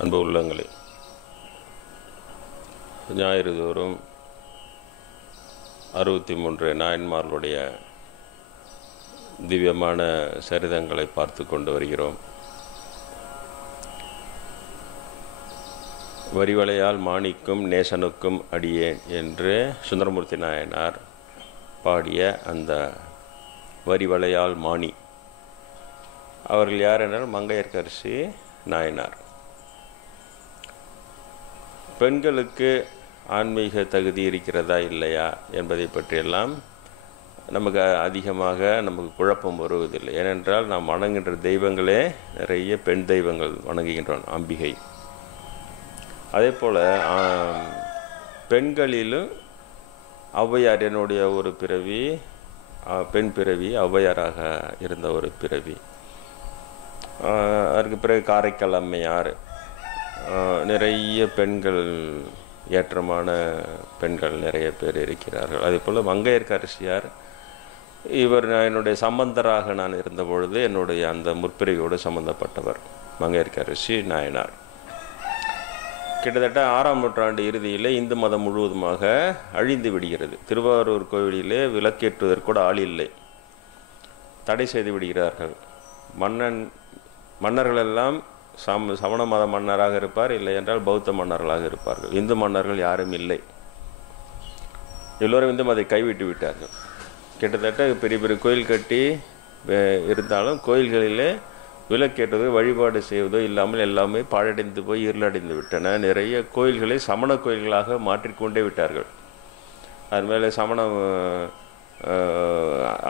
அன்பு உள்ளங்களே, ஞாயிறு தோறும் 63 நாயன்மார்களுடைய திவ்யமான சரிதங்களை பார்த்து கொண்டு வருகிறோம். வரிவளையால் மாணிக்கும் நேசனுக்கும் அடியேன் என்று சுந்தரமூர்த்தி நாயனார் பாடிய அந்த வரிவளையால் மாணி அவர்கள் யார் என்றால் மங்கையர்க்கரசி நாயனார். பெண்களுக்கு ஆன்மீக தகுதி இருக்கிறதா இல்லையா என்பதை பற்றியெல்லாம் நமக்கு அதிகமாக நமக்கு குழப்பம் வருவதில்லை. ஏனென்றால் நாம் வணங்குகின்ற தெய்வங்களே நிறைய பெண் தெய்வங்கள் வணங்குகின்றோம். அம்பிகை, அதே போல் பெண்களிலும் ஔவையார் என்னுடைய ஒரு பிறவி, பெண் பிறவி, ஔவையாராக இருந்த ஒரு பிறவி. அதற்கு பிறகு காரைக்கால் அம்மையார், நிறைய பெண்கள், ஏற்றமான பெண்கள் நிறைய பேர் இருக்கிறார்கள். அதே போல் மங்கையர்க்கரசியார், இவர் என்னுடைய சம்பந்தராக நான் இருந்தபொழுது என்னுடைய அந்த முற்பிறவியோடு சம்பந்தப்பட்டவர் மங்கையர்க்கரசி நாயனார். கிட்டத்தட்ட 6ஆம் நூற்றாண்டு இறுதியிலே இந்து மதம் முழுவதுமாக அழிந்து விடுகிறது. திருவாரூர் கோவிலிலே விளக்கேற்றுவதற்கூட ஆள் இல்லை, தடை செய்து விடுகிறார்கள். மன்னர்களெல்லாம் சமண மத மன்னராக இருப்பார், இல்லை என்றால் பௌத்த மன்னர்களாக இருப்பார்கள். இந்து மன்னர்கள் யாரும் இல்லை, எல்லோரும் இந்து மதத்தை கைவிட்டு விட்டார்கள். கிட்டத்தட்ட பெரிய பெரிய கோயில் கட்டி இருந்தாலும் கோயில்களிலே விளக்கேற்றுவது, வழிபாடு செய்வதோ இல்லாமல் எல்லாமே பாழடைந்து போய் இருளடைந்து விட்டன. நிறைய கோயில்களை சமண கோயில்களாக மாற்றிக்கொண்டே விட்டார்கள். அது மேலே சமண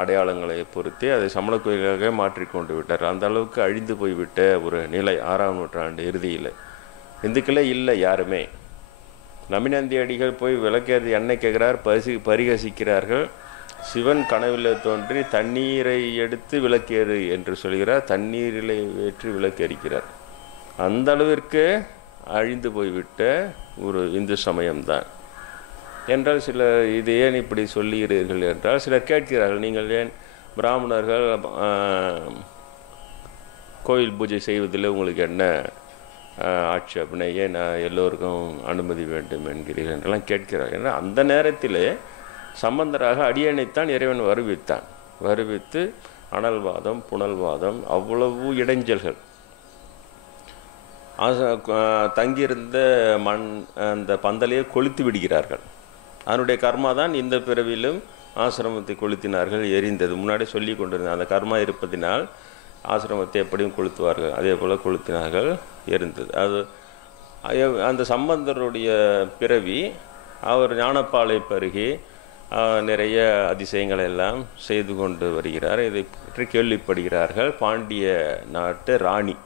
அடையாளங்களை பொறுத்து அதை சமண கோயிலாக மாற்றிக்கொண்டு விட்டார். அந்த அளவுக்கு அழிந்து போய்விட்ட ஒரு நிலை 6ஆம் நூற்றாண்டு இறுதியில். இந்துக்களே இல்லை யாருமே. நமினந்தி அடிகள் போய் விளக்கேறி எண்ணெய் கேட்கிறார், பரிகசிக்கிறார்கள். சிவன் கனவில் தோன்றி தண்ணீரை எடுத்து விளக்கேறு என்று சொல்கிறார், தண்ணீரில் ஏற்றி விளக்கேறிக்கிறார். அந்த அளவிற்கு அழிந்து போய்விட்ட ஒரு இந்து சமயம்தான் என்றால் சில இது ஏன் இப்படி சொல்லுகிறீர்கள் என்றால் சிலர் கேட்கிறார்கள், நீங்கள் ஏன் பிராமணர்கள் கோயில் பூஜை செய்வதில் உங்களுக்கு என்ன ஆட்சேபனை, ஏன் எல்லோருக்கும் அனுமதி வேண்டும் என்கிறீர்கள் என்றெல்லாம் கேட்கிறார்கள். ஏன்னா அந்த நேரத்தில் சம்பந்தராக அடியணைத்தான் இறைவன் வருவித்து அனல்வாதம் புனல்வாதம் அவ்வளவு இடைஞ்சல்கள். தங்கியிருந்த அந்த பந்தலையை கொளுத்து விடுகிறார்கள். அதனுடைய கர்மா தான் இந்த பிறவிலும் ஆசிரமத்தை கொளுத்தினார்கள், எரிந்தது. முன்னாடி சொல்லி கொண்டிருந்த அந்த கர்மா இருப்பதினால் ஆசிரமத்தை எப்படியும் கொளுத்துவார்கள், அதே போல் கொளுத்தினார்கள், எரிந்தது. அது அந்த சம்பந்தருடைய பிறவி, அவர் ஞானப்பாலை பருகி நிறைய அதிசயங்களை எல்லாம் செய்து கொண்டு வருகிறார். இதை பற்றி கேள்விப்படுகிறார்கள். பாண்டிய நாட்டு ராணி,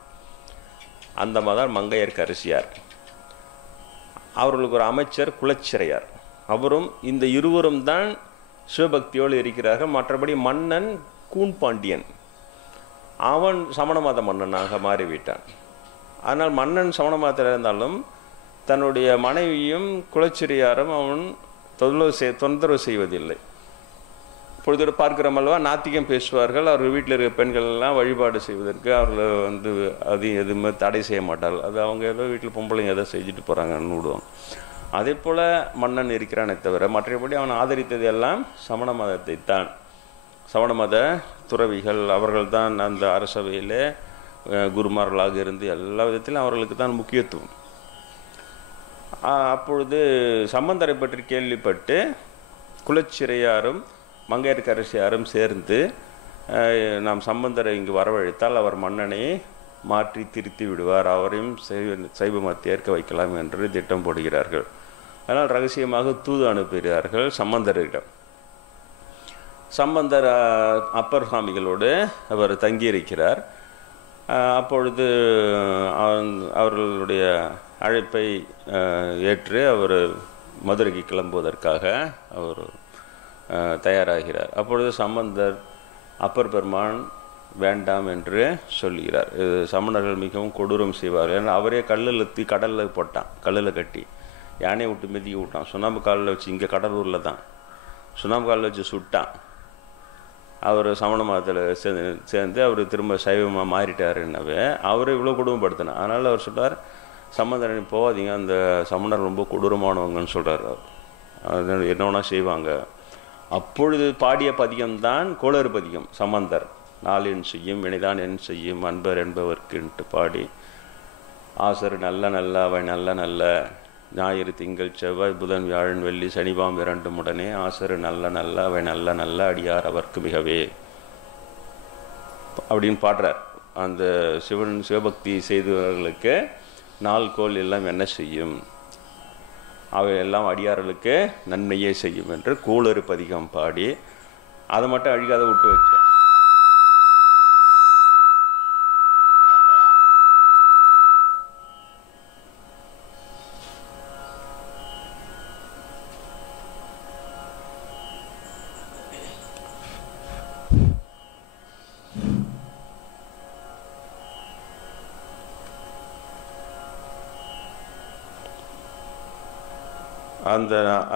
அந்த மதம் மங்கையர்க்கரசியார். அவர்களுக்கு ஒரு அமைச்சர் குலச்சிறையார். அவரும் இந்த இருவரும் தான் சிவபக்தியோடு இருக்கிறார்கள். மற்றபடி மன்னன் கூன் பாண்டியன், அவன் சமண மத மன்னனாக மாறிவிட்டான். ஆனால் மன்னன் சமண மதத்தில் இருந்தாலும் தன்னுடைய மனைவியும் குலச்சிறையாரும் அவன் தொந்தரவு செய்வதில்லை. பொழுது பார்க்கிறோம் அல்லவா, நாத்திகம் பேசுவார்கள். அவர்கள் வீட்டில் இருக்கிற பெண்கள் எல்லாம் வழிபாடு செய்வதற்கு அவர்கள் அது எதுவுமே தடை செய்ய மாட்டார்கள். அது அவங்க ஏதோ வீட்டில் பொம்பளைங்க ஏதோ செஞ்சுட்டு போகிறாங்கன்னு விடுவோம். அதே போல் மன்னன் இருக்கிறானே தவிர மற்றபடி அவன் ஆதரித்தது எல்லாம் சமண மதத்தை தான். சமண மத துறவிகள் அவர்கள்தான் அந்த அரசவையில் குருமார்களாக இருந்து எல்லா விதத்திலும் அவர்களுக்கு தான் முக்கியத்துவம். அப்பொழுது சம்பந்தரை பற்றி கேள்விப்பட்டு குலச்சிறையாரும் மங்கையர்க்கரசியாரும் சேர்ந்து நாம் சம்பந்தரை இங்கு வரவழைத்தால் அவர் மன்னனை மாற்றி திருத்தி விடுவார், அவரையும் சைவ மதத்தை ஏற்க வைக்கலாம் என்று திட்டம் போடுகிறார்கள். அதனால் ரகசியமாக தூது அனுப்புகிறார்கள் சம்பந்தரிடம். சம்பந்தர் அப்பர் சுவாமிகளோடு அவர் தங்கியிருக்கிறார். அப்பொழுது அவர்களுடைய அழைப்பை ஏற்று அவர் மதுரைக்கு கிளம்புவதற்காக அவர் தயாராகிறார். அப்பொழுது சம்பந்தர் அப்பர் பெருமான் வேண்டாம் என்று சொல்கிறார். இது சமணர்கள் மிகவும் கொடூரம் செய்வார்கள். ஏன்னா அவரே கல்லில் கடலில் போட்டான், கல்லில் கட்டி யானையை விட்டு மிதிக்க விட்டான். சுண்ணாம்பு காலில் வச்சு, இங்கே கடலூரில் தான் சுண்ணாம்பு காலில் வச்சு சுட்டான். அவர் சமண மதத்தில் சேர்ந்து அவர் திரும்ப சைவமாக மாறிட்டாருன்னவே அவரை இவ்வளோ கொடுமைப்படுத்தினார். அதனால் அவர் சொல்கிறார், சம்பந்தர் போகாதீங்க, அந்த சமணர் ரொம்ப கொடூரமானவங்கன்னு சொல்கிறார். அது என்ன வேணால் செய்வாங்க. அப்பொழுது பாடிய பதிகம்தான் கோளறு பதிகம். சம்பந்தர் நாளென் செய்யும் வினைதான் என் செய்யும் அன்பர் என்பவர்க்குன்ட்டு பாடி, ஆசர் நல்ல நல்ல அவை நல்ல நல்ல ஞாயிறு திங்கள் செவ்வாய் புதன் வியாழன் வெள்ளி சனிபாம் இரண்டும் உடனே ஆசரு நல்ல நல்ல அவை நல்ல நல்ல அடியார் அவர்க்கு மிகவே அப்படின்னு பாடுறார். அந்த சிவபக்தி செய்தவர்களுக்கு நாள் கோள் எல்லாம் என்ன செய்யும், அவையெல்லாம் அடியார்களுக்கு நன்மையே செய்யும் என்று கோளறு பதிகம் பாடி அதை மட்டும் அழிக்காத விட்டு வச்சேன்.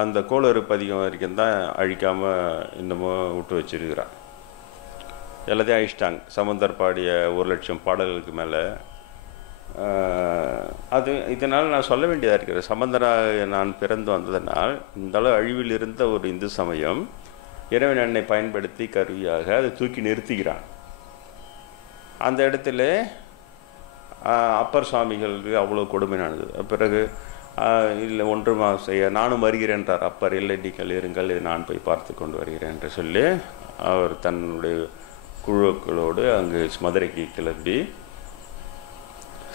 அந்த கோளறு பதிகம் வரைக்கும் தான் அழிக்காமல் இன்னமும் விட்டு வச்சிருக்கிறான். எல்லாத்தையும் அழிச்சிட்டாங்க. சம்பந்தர் பாடிய 1,00,000 பாடல்களுக்கு மேலே. அது இதனால் நான் சொல்ல வேண்டியதாக இருக்கிறேன். சம்பந்தராக நான் பிறந்து வந்ததனால் இந்தளவு அழிவில் இருந்த ஒரு இந்து சமயம் இறைவன் எண்ணை பயன்படுத்தி கருவியாக அதை தூக்கி நிறுத்துகிறான். அந்த இடத்துல அப்பர் சுவாமிகளுக்கு அவ்வளோ கொடுமையானது. பிறகு இல்லை ஒன்றும் செய்ய நானும் வருகிறேன் என்றார் அப்பர். இல்லை நீங்கள் இருங்கள், இது நான் போய் பார்த்து கொண்டு வருகிறேன் என்று சொல்லி அவர் தன்னுடைய குழுக்களோடு அங்கு மதுரைக்கு கிளம்பி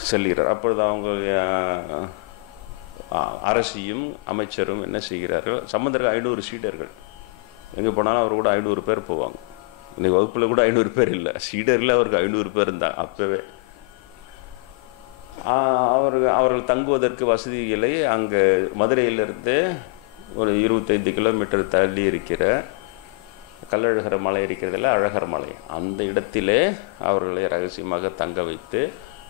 செல்கிறார். அப்பொழுது அவங்க அரசியும் அமைச்சரும் என்ன செய்கிறார்கள், சம்பந்தருக்கு 500 சீடர்கள். எங்கே போனாலும் அவர் கூட 500 பேர் போவாங்க. இன்றைக்கி வகுப்பில் கூட 500 பேர் இல்லை, சீடரில் அவருக்கு 500 பேர் இருந்தாங்க அப்போவே. அவர்கள் தங்குவதற்கு வசதிகளை அங்கே மதுரையிலிருந்து ஒரு 25 கிலோமீட்டர் தள்ளி இருக்கிற கள்ளழகர் மலை இருக்கிறதில்ல, அழகர் மலை, அந்த இடத்திலே அவர்களை ரகசியமாக தங்க வைத்து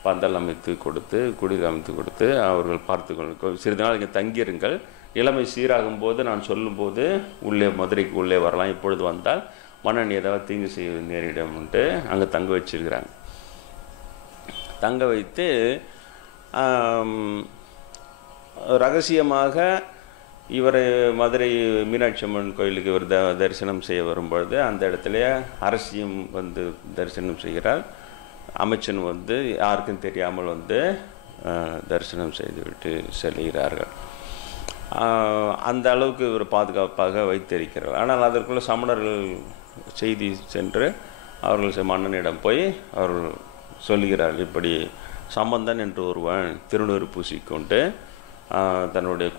பந்தல் அமைத்து கொடுத்து குடில் அமைத்து கொடுத்து அவர்கள் பார்த்து கொண்டு சிறிது நாள் இங்கே தங்கியிருங்கள், நிலைமை சீராகும் போது நான் சொல்லும்போது உள்ளே மதுரைக்கு உள்ளே வரலாம், இப்பொழுது வந்தால் மன்னன் ஏதாவது தீங்கு செய்ய நேரிடும்ன்ட்டு அங்கே தங்க வச்சிருக்கிறாங்க. தங்க வைத்து ரகசியமாக இவர் மதுரை மீனாட்சி அம்மன் கோயிலுக்கு இவர் தரிசனம் செய்ய வரும்பொழுது அந்த இடத்துல அரசியும் வந்து தரிசனம் செய்கிறார். அமைச்சன் வந்து யாருக்கும் தெரியாமல் வந்து தரிசனம் செய்துவிட்டு செல்கிறார்கள். அந்த அளவுக்கு இவர் பாதுகாப்பாக வைத்திருக்கிறார். ஆனால் அதற்குள்ள சமணர்கள் செய்தி சென்று அவர்கள் மன்னனிடம் போய் அவர்கள் சொல்கிறார்கள், இப்படி சம்பந்தன் என்று ஒருவன் திருநூறு பூசிக்கொண்டு தன்னுடைய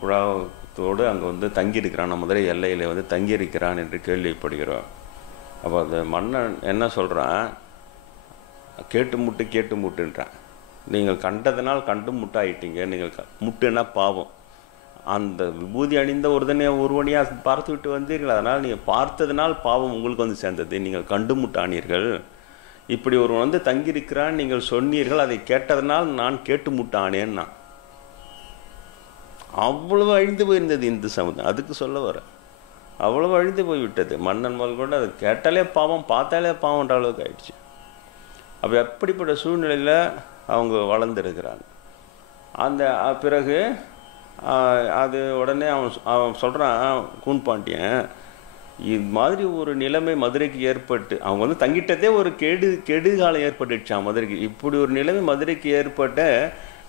குழாத்தோடு அங்கே வந்து தங்கியிருக்கிறான், மதுரை எல்லையில் வந்து தங்கியிருக்கிறான் என்று கேள்விப்படுகிறோம். அப்போ அந்த மன்னன் என்ன சொல்கிறான், கேட்டு முட்டுன்றான். நீங்கள் கண்டதனால் கண்டு முட்டாயிட்டீங்க, நீங்கள் முட்டுன்னா பாவம். அந்த விபூதி அணிந்த ஒருவனையாக பார்த்து விட்டு வந்தீர்கள், அதனால் நீங்கள் பார்த்ததுனால் பாவம் உங்களுக்கு வந்து சேர்ந்தது, நீங்கள் கண்டு முட்டானீர்கள். இப்படி ஒருவன் வந்து தங்கியிருக்கிறான் நீங்கள் சொன்னீர்கள், அதை கேட்டதனால் நான் கேட்டு முட்டானேன்னா. அவ்வளவு அழிந்து போயிருந்தது இந்து சமுதாயம். அதுக்கு சொல்ல வர அவ்வளவு அழிந்து போய்விட்டது. மன்னன் முதல் கூட அதை கேட்டாலே பாவம், பார்த்தாலே பாவம்ன்ற அளவுக்கு ஆயிடுச்சு. அப்போ எப்படிப்பட்ட சூழ்நிலையில் அவங்க வளர்ந்துருக்கிறாங்க. அந்த பிறகு அது உடனே அவன் சொல்கிறான், கூன்பாண்டியன், இது மாதிரி ஒரு நிலைமை மதுரைக்கு ஏற்பட்டு அவங்க வந்து தங்கிட்டதே ஒரு கெடுகாலம் ஏற்பட்டுச்சான் மதுரைக்கு. இப்படி ஒரு நிலைமை மதுரைக்கு ஏற்பட்ட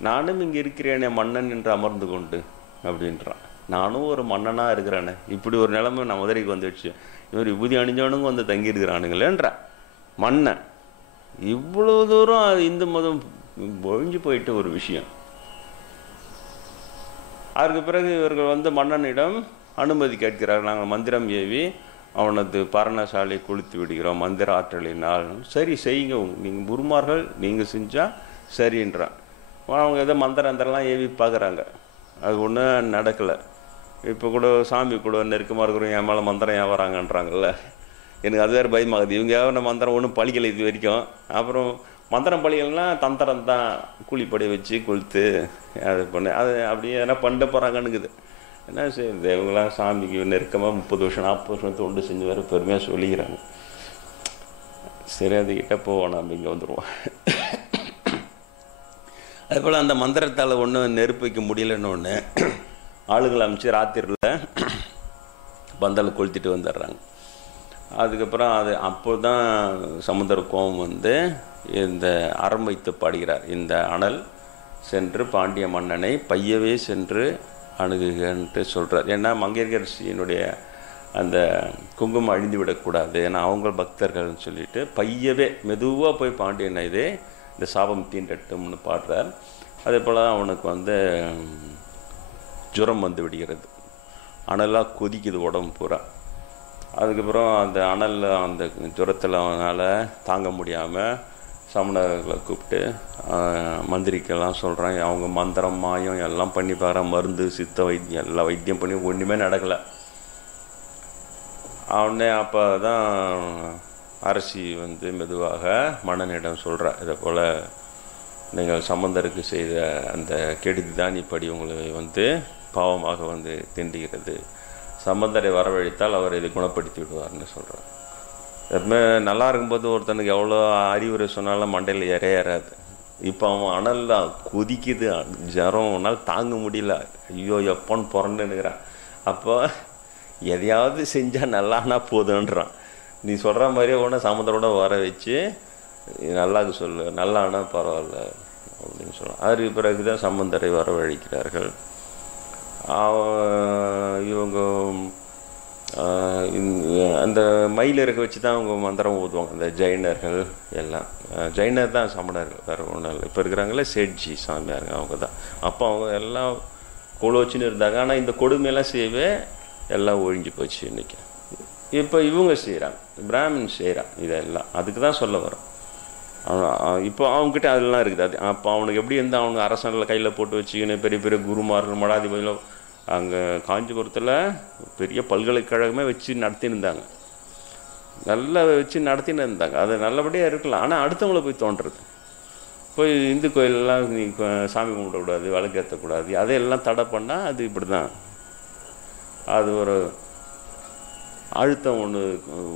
நானும் இங்கே இருக்கிறேனே மன்னன் என்று அமர்ந்து கொண்டு அப்படின்றான். நானும் ஒரு மன்னனாக இருக்கிறானே, இப்படி ஒரு நிலைமை நான் மதுரைக்கு வந்துடுச்சு, இவர் விபூதி அணிஞ்சவனுங்க வந்து தங்கியிருக்கிறானுங்களேன்றான் மன்னன். இவ்வளோ தூரம் இந்து மதம் ஒழிஞ்சு போயிட்ட ஒரு விஷயம். அதற்கு பிறகு இவர்கள் வந்து மன்னனிடம் அனுமதி கேட்கிறார். நாங்கள் மந்திரம் ஏவி அவனது பரணசாலை குளித்து விடுகிறோம் மந்திர ஆற்றலினால். சரி செய்யுங்க, நீங்கள் குருமார்கள் நீங்கள் செஞ்சால் சரின்றான். அவங்க ஏதோ மந்திரந்தரெல்லாம் ஏவி பார்க்குறாங்க, அது ஒன்றும் நடக்கலை. இப்போ கூட சாமி கூட நெருக்கமாக இருக்கிறோம், என் மேலே மந்திரம் ஏன் வராங்கன்றாங்கல்ல. எனக்கு அது வேறு பயமாகுது. இவங்க ஏன் மந்திரம் ஒன்றும் பழிக்கலை இது வரைக்கும். அப்புறம் மந்திரம் பழிகள்னா தந்திரம் தான், கூலிப்படை வச்சு கொளுத்து அது பண்ணு, அது அப்படியே எதனா பண்ண போகிறாங்கன்னுக்குது. என்ன சரி, இவங்களாம் சாமிக்கு நெருக்கமாக 30 வருஷம் 40 வருஷம் தொண்டு செஞ்சு வேறு பெருமையாக சொல்லிக்கிறாங்க. சரி, அதுக்கிட்ட போவோம், நம்ம இங்கே வந்துடுவோம். அதுபோல் அந்த மந்திரத்தால் ஒன்றும் நெருப்பு வைக்க முடியலன்னு ஒன்று ஆளுங்களை அமைச்சு ராத்திரியில் பந்தலை கொளுத்திட்டு வந்துடுறாங்க. அதுக்கப்புறம் அப்போ தான் சமுத்திர கோபம் வந்து இந்த அறம் வைத்து பாடுகிறார். இந்த அனல் சென்று பாண்டிய மன்னனை பையவே சென்று அணுகுகன்ட்டு சொல்கிறார். ஏன்னா மங்கையர்கரசியினுடைய அந்த குங்குமம் அழிந்து விடக்கூடாது, ஏன்னா அவங்க பக்தர்கள்னு சொல்லிட்டு பையவே மெதுவாக போய் பாண்டியனை இந்த சாபம் தீண்டட்டும்னு பாடுறார். அதே போல் அவனுக்கு வந்து ஜுரம் வந்து விடுகிறது, அனலாக கொதிக்குது உடம்பு பூரா. அதுக்கப்புறம் அந்த அனலில் அந்த ஜுரத்தில் அவனால் தாங்க முடியாமல் சமணர்களை கூப்பிட்டு மந்திரிக்கெல்லாம் சொல்கிறான். அவங்க மந்திரம் மாயம் எல்லாம் பண்ணி பார்க்குறான், மருந்து சித்த வைத்தியம் எல்லா வைத்தியம் பண்ணி ஒன்றுமே நடக்கலை. அவனே அப்போ தான் அரசி வந்து மெதுவாக மன்னனிடம் சொல்கிறா, இதை போல் நீங்கள் சம்பந்தருக்கு செய்த அந்த கெடுதி தான் இப்படி உங்களை வந்து பாவமாக வந்து திண்டுகிறது, சம்பந்தரை வரவழைத்தால் அவர் இதை குணப்படுத்தி விடுவார்னு சொல்கிறார். எப்பவுமே நல்லா இருக்கும்போது ஒருத்தனுக்கு எவ்வளோ அறிவுரை சொன்னாலும் மண்டையில் ஏறாது. இப்போ அவன் அனல்லாம் கொதிக்குது, ஜரம் ஒன்றால் தாங்க முடியல, ஐயோ எப்போன்னு புறண்டுன்னுக்கிறான். அப்போ எதையாவது செஞ்சால் நல்லானா போதுன்றான். நீ சொல்கிற மாதிரியே ஒன்று சமுத்திரோட வர வச்சு நல்லாக்கு சொல்லு, நல்லானா பரவாயில்ல அப்படின்னு சொல்லலாம். அதுக்கு பிறகு தான் சம்பந்தரை வரவழைக்கிறார்கள். இவங்க அந்த மயில் இறக்க வச்சு தான் அவங்க மந்திரம் ஊதுவாங்க, அந்த ஜெயினர்கள் எல்லாம். ஜெயினர் தான் சமணர்கள், வேறு ஒன்றும் இல்லை. இப்போ இருக்கிறாங்களே சேட்ஜி சாமியாருங்க, அவங்க தான். அப்போ அவங்க எல்லாம் கொலோச்சின்னு இருந்தாங்க. ஆனால் இந்த கொடுமையெல்லாம் செய்யவே எல்லாம் ஒழிஞ்சு போச்சு இன்றைக்கி. இப்போ இவங்க செய்கிறாங்க, பிராமின் செய்கிறான் இதெல்லாம். அதுக்கு தான் சொல்ல வரோம். இப்போ அவங்ககிட்ட அதெல்லாம் இருக்குது. அது அப்போ அவனுக்கு எப்படி இருந்தால் அவனுக்கு அரசனில் கையில் போட்டு வச்சுக்கின்னு பெரிய பெரிய குருமார்கள் மடாதிபதியில் அங்கே காஞ்சிபுரத்தில் பெரிய பல்கலைக்கழகமே வச்சு நடத்தின்னு இருந்தாங்க, நல்லா வச்சு நடத்தின்னு இருந்தாங்க. அது நல்லபடியாக இருக்கலாம். ஆனால் அடுத்தவங்கள போய் தோன்றுறது, போய் இந்து கோயிலெலாம் நீ சாமி கும்பிடக்கூடாது, விளக்கேற்றக்கூடாது, அதையெல்லாம் தடை பண்ணால் அது இப்படி தான். அது ஒரு அழுத்தம் ஒன்று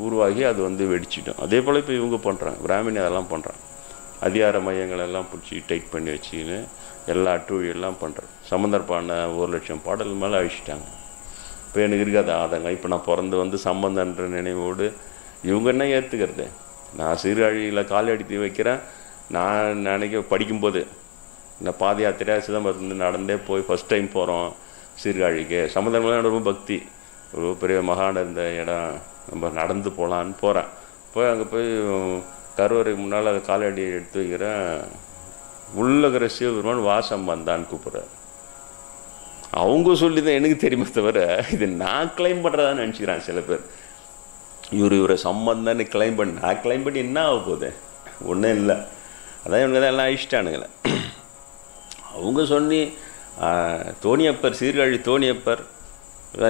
உருவாகி அது வந்து வெடிச்சிடும். அதே போல் இப்போ இவங்க பண்ணுறாங்க, பிராமினி அதெல்லாம் பண்ணுறாங்க. அதிகார மையங்களெல்லாம் பிடிச்சி டைட் பண்ணி வச்சுக்கின்னு எல்லா அட்டுவழியெல்லாம் பண்ணுறது. சம்பந்தர் பாடின 1,00,000 பாடல் மேலே அழிச்சிட்டாங்க. இப்போ எனக்கு இருக்காது ஆதங்கம். இப்போ நான் பிறந்து வந்து சம்பந்தன்ற நினைவோடு இவங்க என்ன ஏற்றுக்கிறது. நான் சீர்காழியில் கால் அடித்து வைக்கிறேன். நான் நினைக்க படிக்கும்போது இந்த பாத யாத்திரையாக சிதம்பரத்துலேருந்து நடந்தே போய் ஃபஸ்ட் டைம் போகிறோம் சீர்காழிக்கு. சம்பந்தர் மேலே ரொம்ப பக்தி, ஒரு பெரிய மகான் இருந்த இடம், நம்ம நடந்து போகலான்னு போகிறேன். போய் அங்கே போய் கருவறை முன்னால் அதை காலடி எடுத்து வைக்கிறேன். உள்ளகிற சிவபெருமான் வாசம் வந்தான்னு கூப்பிட்றாரு. அவங்க சொல்லி தான் எனக்கு தெரியுமே தவிர இது நான் கிளைம் பண்ணுறதான்னு நினச்சிக்கிறான் சில பேர். இவரை சம்பந்தம்னு கிளைம் பண்ணி நான் கிளைம் பண்ணி என்ன ஆக போகுது, ஒன்றும் இல்லை. அதான் இவங்க தான் எல்லாம் அழிச்சிட்டானுங்களே. அவங்க சொல்லி தோணியப்பர், சீர்காழி தோணியப்பர்.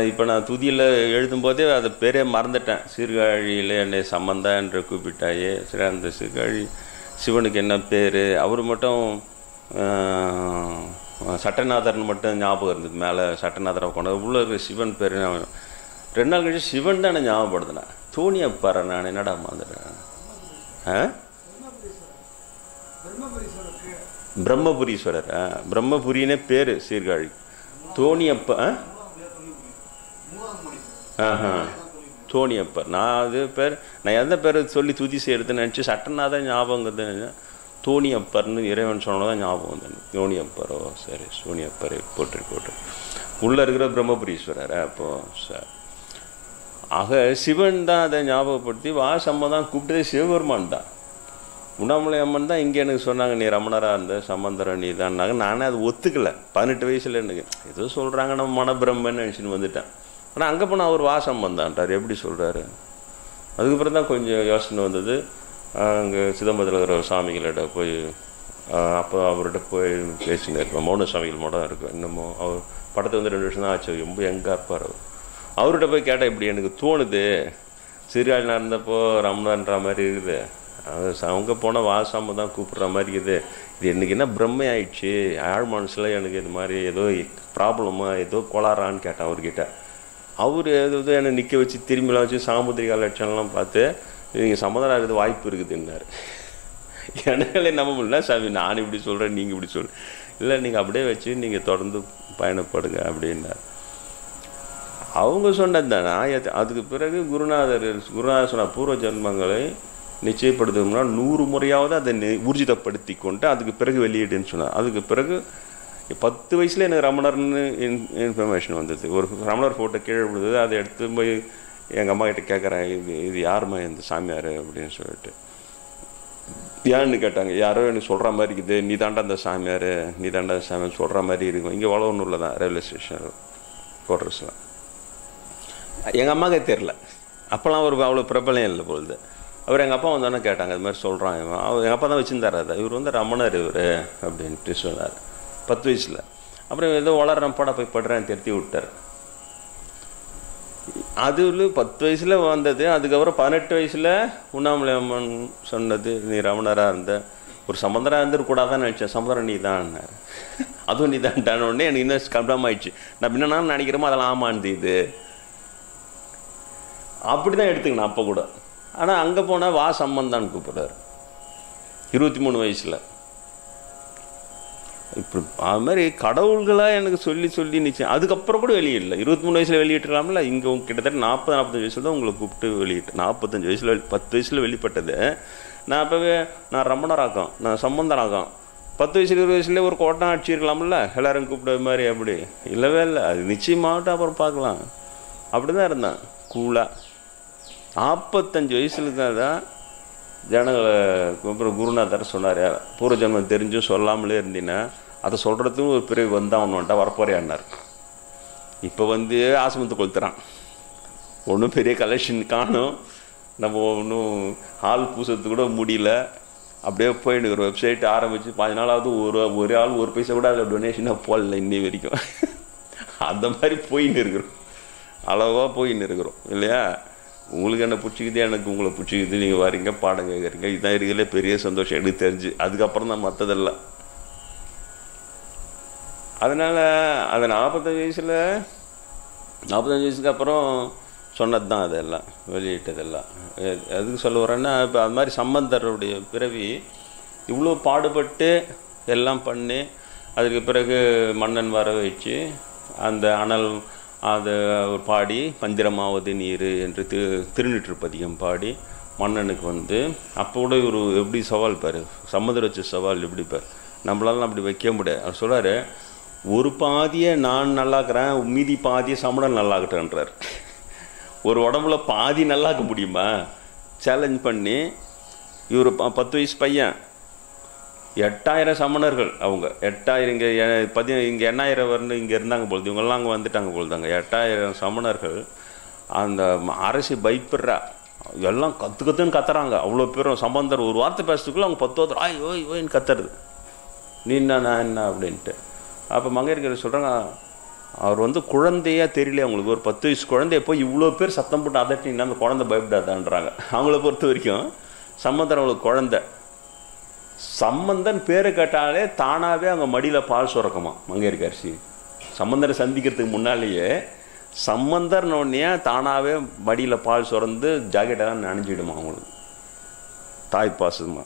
இப்போ நான் துதியில் எழுதும்போதே அது பேரே மறந்துட்டேன். சீர்காழியில் என்னை சம்பந்தா என்று கூப்பிட்டாயே. சரி, அந்த சீர்காழி சிவனுக்கு என்ன பேர்? அவர் மட்டும் சட்டநாதர்னு மட்டும் ஞாபகம் இருந்தது. மேலே சட்டநாதரை கொண்டு உள்ள இருக்கிற சிவன் பேர் 2 நாள் கழிச்சு சிவன் தான் நான் ஞாபகப்படுத்தினேன். தோணியப்பாறை நான் என்னடா மறந்துட்டேன். பிரம்மபுரீஸ்வரர். பிரம்மபுரினே பேர் சீர்காழி. தோணியப்ப தோணியப்பர். நான் அது பேர் நான் எந்த பேர் சொல்லி துதி செய்யறதுன்னு நினச்சி சட்டநாதான் ஞாபகங்கிறது. தோணியப்பர்னு இறைவன் சொன்னதான் ஞாபகம் வந்து தோணியப்பரோ. சரி, சோனியப்பரை போட்டு உள்ளே இருக்கிற பிரம்மபுரீஸ்வரர். அப்போது சார் ஆக சிவன் தான் அதை ஞாபகப்படுத்தி வாசம்மா தான் கூப்பிட்டதே சிவபெருமான் தான். உண்ணாமலை அம்மன் தான் இங்கே எனக்கு சொன்னாங்க, நீ ரமணராக இருந்த சம்பந்தர நீ தான்னாங்க. நானே அது ஒத்துக்கலை. 18 வயசில் எனக்கு ஏதோ சொல்கிறாங்க, நம்ம மனபிரம்மன்னு நினச்சின்னு வந்துட்டேன். ஆனால் அங்கே போனால் அவர் வாசம் வந்தான்ட்டார். எப்படி சொல்கிறாரு? அதுக்கப்புறம் தான் கொஞ்சம் யோசனை வந்தது. அங்கே சிதம்பரத்தில் இருக்கிற சாமிகளிட போய் அப்போ அவர்கிட்ட போய் பேசின்னு இருப்பேன். மௌன சாமிகள் மடம் இருக்கும் இன்னமும். அவர் படத்தை வந்து 2 வருஷம் தான் ஆச்சு. ரொம்ப எங்கே இருப்பார் அவர். அவர்கிட்ட போய் கேட்டால் இப்படி எனக்கு தோணுது, சீர்காழி நடந்தப்போ ரமணன்ற மாதிரி இருக்குது, அவங்க போனால் வாசாம தான் கூப்பிட்ற மாதிரி இருக்குது, இது எனக்கு என்ன பிரம்மை ஆயிடுச்சு, ஆழ் மனசில் எனக்கு இது மாதிரி ஏதோ ப்ராப்ளமாக ஏதோ கோளாறான்னு கேட்டேன் அவர்கிட்ட. அவர் ஏதோ என்னை நிற்க வச்சு திரும்பிலாம் வச்சு சாமுத்திரிகா லட்சணம்லாம் பார்த்து நீங்கள் சம்மதம் ஆகுது வாய்ப்பு இருக்குதுன்னாரு. எனங்களே நம்ப முடியல. சாமி நான் இப்படி சொல்கிறேன், நீங்கள் இப்படி சொல்கிறேன். இல்லை, நீங்கள் அப்படியே வச்சு நீங்கள் தொடர்ந்து பயணப்படுங்க அப்படின்னார். அவங்க சொன்னது தானே. அதுக்கு பிறகு குருநாதர் சொன்னார், பூர்வ ஜென்மங்களை நிச்சயப்படுத்தணும்னா 100 முறையாவது அதை ஊர்ஜிதப்படுத்தி கொண்டு அதுக்கு பிறகு வெளியிடுன்னு சொன்னார். அதுக்கு பிறகு 10 வயசில் எனக்கு ரமணர்னு இன்ஃபர்மேஷன் வந்தது. ஒரு ரமணர் ஃபோட்டோ கீழே விழுது. அதை எடுத்து போய் எங்கள் அம்மா கிட்ட கேட்குறேன், இது யாருமா இந்த சாமியார் அப்படின்னு சொல்லிட்டு. ஏன்னு கேட்டாங்க. யாரோ எனக்கு சொல்கிற மாதிரி இருக்குது, நீ தாண்டா அந்த சாமியார், நீ தாண்டா அந்த சாமியார் சொல்கிற மாதிரி இருக்கும். இங்கே வளவனூரில் தான் ரயில்வே ஸ்டேஷன் குவார்டர்ஸ்லாம். எங்கள் அம்மாவுக்கே தெரில. அப்போல்லாம் ஒரு அவ்வளோ பிரபலம் இல்லை பொழுது. அவர் எங்கள் அப்பா வந்தோன்னே கேட்டாங்க, அது மாதிரி சொல்கிறான் இவன். எங்கள் அப்பா தான் வச்சுருந்தார். அதை இவர் வந்து ரமணர் இவர் அப்படின்ட்டு சொன்னார் 10 வயசில். அப்புறம் ஏதோ வளர்றேன் படம் போய் படுறேன் திருத்தி விட்டார். அது 10 வயசில் வந்தது. அதுக்கப்புறம் 18 வயசில் உண்ணாமலை அம்மன் சொன்னது, நீ ரமணராக இருந்த, ஒரு சம்பந்தராக இருந்துருக்கூடாதான் நினச்சேன். சம்பந்தரம் நீ தான், அதுவும் நீ தான்ட்டான உடனே எனக்கு இன்னும் கன்ஃபார்ம் ஆயிடுச்சு. நான் என்ன நினைக்கிறோமோ அதெல்லாம் ஆமாண்டு இது அப்படி தான் எடுத்துக்கணும் அப்போ கூட. ஆனால் அங்கே போனால் வா சம்பந்தான்னு கூப்பிட்றாரு 23 வயசில். இப்படி அது மாதிரி கடவுள்களாக எனக்கு சொல்லி நிச்சயம். அதுக்கப்புறம் கூட வெளியிடல. 23 வயசில் வெளியிட்டுலாம்ல. இங்கே கிட்டத்தட்ட 40-45 வயசில் தான் உங்களை கூப்பிட்டு வெளியிட்டு. 45 வயசில் 10 வயசில் வெளிப்பட்டது. நான் அப்போவே நான் ரமணராக்கம், நான் சம்பந்தராக்கம். 10 வயசு 20 வயசுலேயே ஒரு கோட்டம் அடிச்சிருக்கலாம்ல, எல்லாரும் கூப்பிட்ட மாதிரி. அப்படி இல்லவே இல்லை. அது நிச்சயமாகட்டும், அப்புறம் பார்க்கலாம். அப்படி தான் இருந்தேன் கூலாக. 45 வயசுல தான் ஜனங்களை அப்புறம் குருநாதர் சொன்னார், பூர்வ ஜென்மம் தெரிஞ்சும் சொல்லாமலே இருந்தீங்கன்னா அதை சொல்கிறதுக்கும் ஒரு பிறகு வந்தால் ஒன்றுட்டா வரப்போறையானார். இப்போ வந்து ஆசிரமத்தை கொளுத்துறான். ஒன்றும் பெரிய கலெக்ஷன் காணும். நம்ம ஒன்றும் ஹால் பூசத்துக்கு கூட முடியல. அப்படியே போயிட்டு ஒரு வெப்சைட் ஆரம்பித்து 5 நாளாவது ஒரு ஆள் 1 பைசா கூட அதில் டொனேஷனாக போடல இன்னி வரைக்கும். அந்த மாதிரி போயின்னு இருக்கிறோம், அளவாக போயின்னு இருக்கிறோம் இல்லையா. உங்களுக்கு என்ன பிடிச்சிக்குது, எனக்கு உங்களை பிடிச்சிக்குது, நீங்கள் வரீங்க பாடம் கேட்குறீங்க, இதுதான் இருக்கிறதுலே பெரிய சந்தோஷம் எனக்கு தெரிஞ்சு. அதுக்கப்புறம் தான் மற்றதெல்லாம். அதனால் அது 45 வயசுக்கு அப்புறம் சொன்னது தான் அதெல்லாம், வெளியிட்டதெல்லாம். எதுக்கு சொல்ல வரேன்னா, இப்போ அது மாதிரி சம்பந்தருடைய பிறவி இவ்வளோ பாடுபட்டு எல்லாம் பண்ணி அதுக்கு பிறகு மன்னன் வர வச்சு அந்த அனல் அதை பாடி பந்திரமாவது நீர் என்று திருநீற்றுப்பதிகம் பாடி மன்னனுக்கு வந்து அப்போ கூட ஒரு எப்படி சவால் பாரு, சம்மதர் வச்ச சவால் எப்படி பாரு, நம்மளால அப்படி வைக்க முடியாது. அவர் சொல்கிறார், ஒரு பாதியை நான் நல்லாக்கிறேன், மீதி பாதியை சமணன் நல்லாக்கிட்டேன்றார். ஒரு உடம்புல பாதி நல்லாக்க முடியுமா? சேலஞ்ச் பண்ணி இவர் 10 வயசு பையன், 8000 சமணர்கள். அவங்க 8000 இங்கே இங்கே 8000 வரணும் இங்கே இருந்தாங்க பொழுது, இவங்கெல்லாம் அங்கே வந்துட்டாங்க பொழுதாங்க. 8000 சமணர்கள். அந்த அரசு பயப்படுறா, எல்லாம் கற்றுன்னு கத்துறாங்க. அவ்வளோ பேரும் சம்பந்தர் ஒரு வார்த்தை பேசுறதுக்குள்ள அவங்க 10 வார்த்தை ஆய் ஓய் ஓயின்னு கத்துறது, நீ என்ன நான் என்ன அப்படின்ட்டு. அப்போ மங்கையர்கரசி சொல்கிறாங்க, அவர் வந்து குழந்தையாக தெரியல அவங்களுக்கு. ஒரு 10 வயசு குழந்தைய போய் இவ்வளோ பேர் சத்தம் போட்டு அதட்டினா அந்த குழந்தை பயப்படாதான்றாங்க. அவங்கள பொறுத்த வரைக்கும் சம்பந்தர் அவங்களுக்கு குழந்தை. சம்பந்தன் பேரை கேட்டாலே தானாகவே அவங்க மடியில் பால் சுரக்குமா மங்கையர்கரசி. சம்பந்தரை சந்திக்கிறதுக்கு முன்னாலேயே சம்பந்தர்னோடனே தானாகவே மடியில் பால் சுரந்து ஜாக்கெட்டெல்லாம் நனைஞ்சிடுமா அவங்களுக்கு, தாய்ப்பாசமா.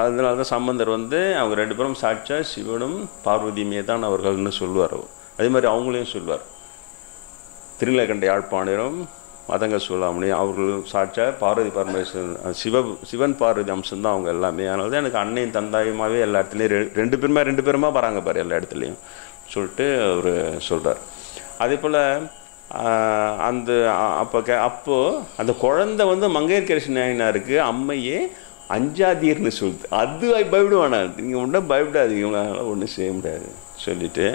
அதனால தான் சம்பந்தர் வந்து அவங்க 2 பேரும் சாட்சா சிவனும் பார்வதியுமே தான் அவர்கள்னு சொல்லுவார். அதே மாதிரி அவங்களையும் சொல்லுவார். திருநிலகண்ட யாழ்ப்பாணரும் மதங்க சூழாமணி அவர்களும் சாட்சா பார்வதி பரமேஸ்வரன் சிவன் பார்வதி அம்சம்தான் அவங்க எல்லாமே. அதனால தான் எனக்கு அன்னையும் தந்தாயுமாவே எல்லா இடத்துலையும் 2 பேருமா வராங்க பாரு எல்லா இடத்துலையும் சொல்லிட்டு அவர் சொல்கிறார். அதே போல் அந்த அப்போது அந்த குழந்தை வந்து மங்கையர்கரசி நாயனாருக்கு அம்மையே அஞ்சாதீர்னு சொல்லுது. அது பயப்படுவானா, நீங்கள் ஒன்றும் பயப்படாதீங்க, இவங்களால ஒன்றும் செய்ய முடியாது சொல்லிட்டு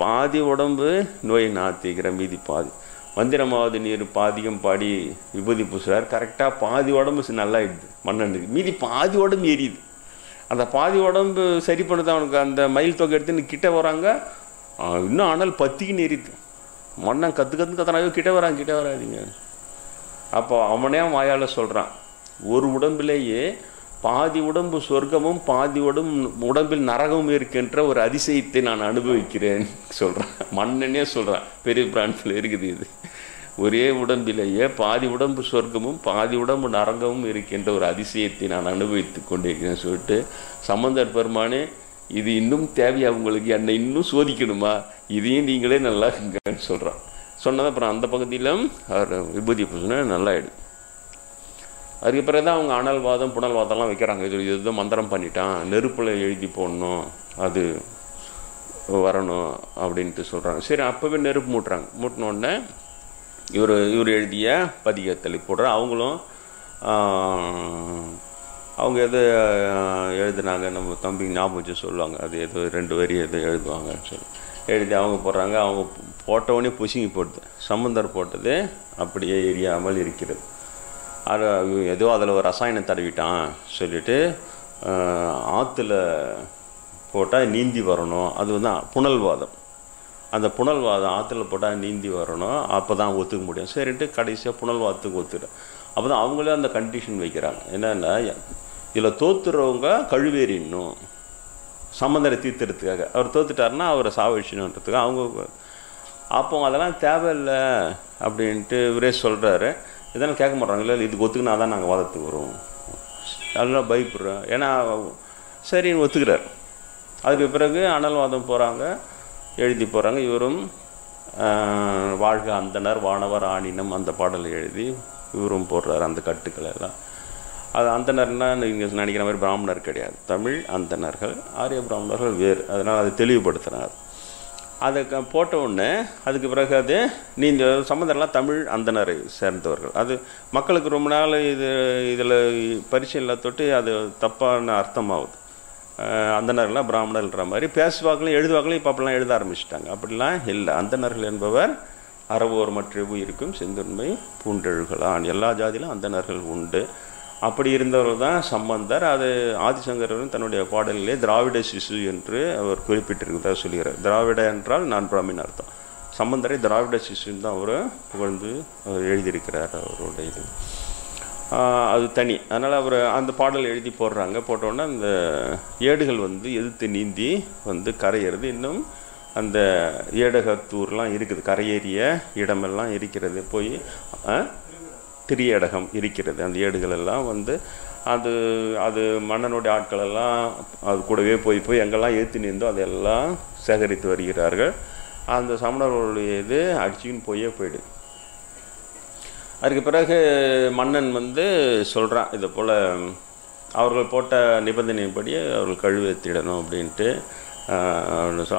பாதி உடம்பு நோயை நாத்திக்கிற மீதி பாதி மந்திரமாவது நீர் பாதியம் பாடி விபூதி பூசுறார். கரெக்டாக பாதி உடம்பு நல்லாயிடுது மன்னனுக்கு, மீதி பாதி உடம்பு எரியுது. அந்த பாதி உடம்பு சரி பண்ணுறது அவனுக்கு அந்த மயில் தொகை எடுத்துன்னு கிட்ட வராங்க, இன்னும் ஆனால் பத்திக்குன்னு எரியுது. மன்னன் கத்துறாங்க, கிட்ட வராதிங்க. அப்போ அவனே வாயால் சொல்கிறான், ஒரு உடம்புலேயே பாதி உடம்பு சொர்க்கமும் பாதி உடம்பில் நரகமும் இருக்கின்ற ஒரு அதிசயத்தை நான் அனுபவிக்கிறேன் சொல்கிறேன். மன்னனே சொல்கிறான், பெரிய பிராணத்தில் இருக்குது இது. ஒரே உடம்பிலேயே பாதி உடம்பு சொர்க்கமும் பாதி உடம்பு நரகமும் இருக்கின்ற ஒரு அதிசயத்தை நான் அனுபவித்து கொண்டிருக்கிறேன் சொல்லிட்டு சம்பந்தர் பெருமானே இது இன்னும் தேவையா உங்களுக்கு, என்னை இன்னும் சோதிக்கணுமா, இதையும் நீங்களே நல்லா சொல்கிறான். சொன்னது அப்புறம் அந்த பகுதியிலும் அவர் விபூதி பூசினா நல்லாயிடும். அதுக்கு பிறகு தான் அவங்க அனல்வாதம் புனல்வாதம்லாம் வைக்கிறாங்க. இதுதான் மந்திரம் பண்ணிட்டான், நெருப்பில் எழுதி போடணும், அது வரணும் அப்படின்ட்டு சொல்கிறாங்க. சரி, அப்போவே நெருப்பு மூட்டுறாங்க. மூட்டினோடனே இவர் எழுதிய பதிகத்தளி போடுற அவங்களும் அவங்க எது எழுதுனாங்க நம்ம தம்பி ஞாபகம் வச்சு சொல்லுவாங்க. அது எதோ 2 வரி எது எழுதுவாங்கன்னு சொல்லி எழுதி அவங்க போடுறாங்க. அவங்க போட்டவொடனே புசிங்கி போடுது. சம்பந்தர் போட்டது அப்படியே எரியாமல் இருக்கிறது. அது ஏதோ அதில் ஒரு ரசாயனம் தடவிட்டான் சொல்லிட்டு ஆற்றுல போட்டால் நீந்தி வரணும். அது வந்து புனல்வாதம். அந்த புனல்வாதம் ஆற்றுல போட்டால் நீந்தி வரணும், அப்போ தான் ஒத்துக்க முடியும். சரின்ட்டு கடைசியாக புனல்வாதத்துக்கு ஒத்துக்கிறேன். அப்போ தான் அவங்களே அந்த கண்டிஷன் வைக்கிறாங்க. என்னென்னா இதில் தோத்துறவங்க கழுவேறிடணும், சம்பந்தரை தீர்த்துறதுக்காக. அவர் தோத்துட்டாருன்னா அவரை சாவடிச்சணுன்றதுக்காக அவங்க. அப்போ அதெல்லாம் தேவையில்லை அப்படின்ட்டு இவரே சொல்கிறாரு. இதெல்லாம் கேட்க மாட்டாங்க. இல்லை இதுக்கு ஒத்துக்குனா தான் நாங்கள் வாதத்துக்கு வருவோம், அதெல்லாம் பயப்படுறோம். ஏன்னா சரின்னு ஒத்துக்கிறார். அதுக்கு பிறகு அனல்வாதம் போகிறாங்க, எழுதி போகிறாங்க. இவரும் வாழ்க அந்தனர் வானவர் ஆணினம் அந்த பாடலை எழுதி இவரும் போடுறாரு அந்த கட்டுக்களை எல்லாம். அது அந்தனர்னால் நீங்கள் நினைக்கிற மாதிரி பிராமணர் கிடையாது, தமிழ் அந்தனர்கள். ஆரிய பிராமணர்கள் வேறு. அதனால் அதை தெளிவுபடுத்துகிறார். அதை போட்ட உடனே அதுக்கு பிறகு அது நீங்கள் சம்பந்தரெலாம் தமிழ் அந்தனரை சேர்ந்தவர்கள். அது மக்களுக்கு ரொம்ப நாள் இதில் பரிசீலனை தொட்டு அது தப்பான அர்த்தமாகுது. அந்தனர்கள்லாம் பிராமணர்ன்ற மாதிரி பேசுவாக்களும் எழுதுவாக்களும் இப்போ அப்படிலாம் எழுத ஆரம்பிச்சிட்டாங்க. அப்படிலாம் இல்லை. அந்தனர்கள் என்பவர் அறவோர் மற்றவு இருக்கும் செந்துண்மை பூண்டெழுகளான். எல்லா ஜாதியிலும் அந்தனர்கள் உண்டு. அப்படி இருந்தவர்கள் தான் சம்பந்தர். அது ஆதிசங்கரரும் தன்னுடைய பாடலிலே திராவிட சிசு என்று அவர் குறிப்பிட்டிருக்கிறதா சொல்கிறார். திராவிட என்றால் நான் பிராமின் அர்த்தம். சம்பந்தரை திராவிட சிசுன்னு தான் அவர் புகழ்ந்து அவர் எழுதியிருக்கிறார். அவருடைய இது அது தனி. அதனால் அவர் அந்த பாடல் எழுதி போடுறாங்க. போட்டோன்னா அந்த ஏடுகள் வந்து எதிர்த்து நீந்தி வந்து கரையிறது. இன்னும் அந்த ஏடகத்தூர்லாம் இருக்குது, கரையேறிய இடமெல்லாம் இருக்கிறது. போய் திரியடகம் இருக்கிறது. அந்த ஏடுகள் எல்லாம் வந்து அது அது மன்னனுடைய ஆட்களெல்லாம் அது கூடவே போய் எங்கெல்லாம் ஏற்றி நீந்தோ அதையெல்லாம் சேகரித்து வருகிறார்கள். அந்த சமணர்களுடைய இது அடிச்சுக்கின்னு போயிடுது. அதுக்கு பிறகு மன்னன் வந்து சொல்கிறான், இதை போல் அவர்கள் போட்ட நிபந்தனையின்படி அவர்கள் கழுவேற்றிடணும் அப்படின்ட்டு.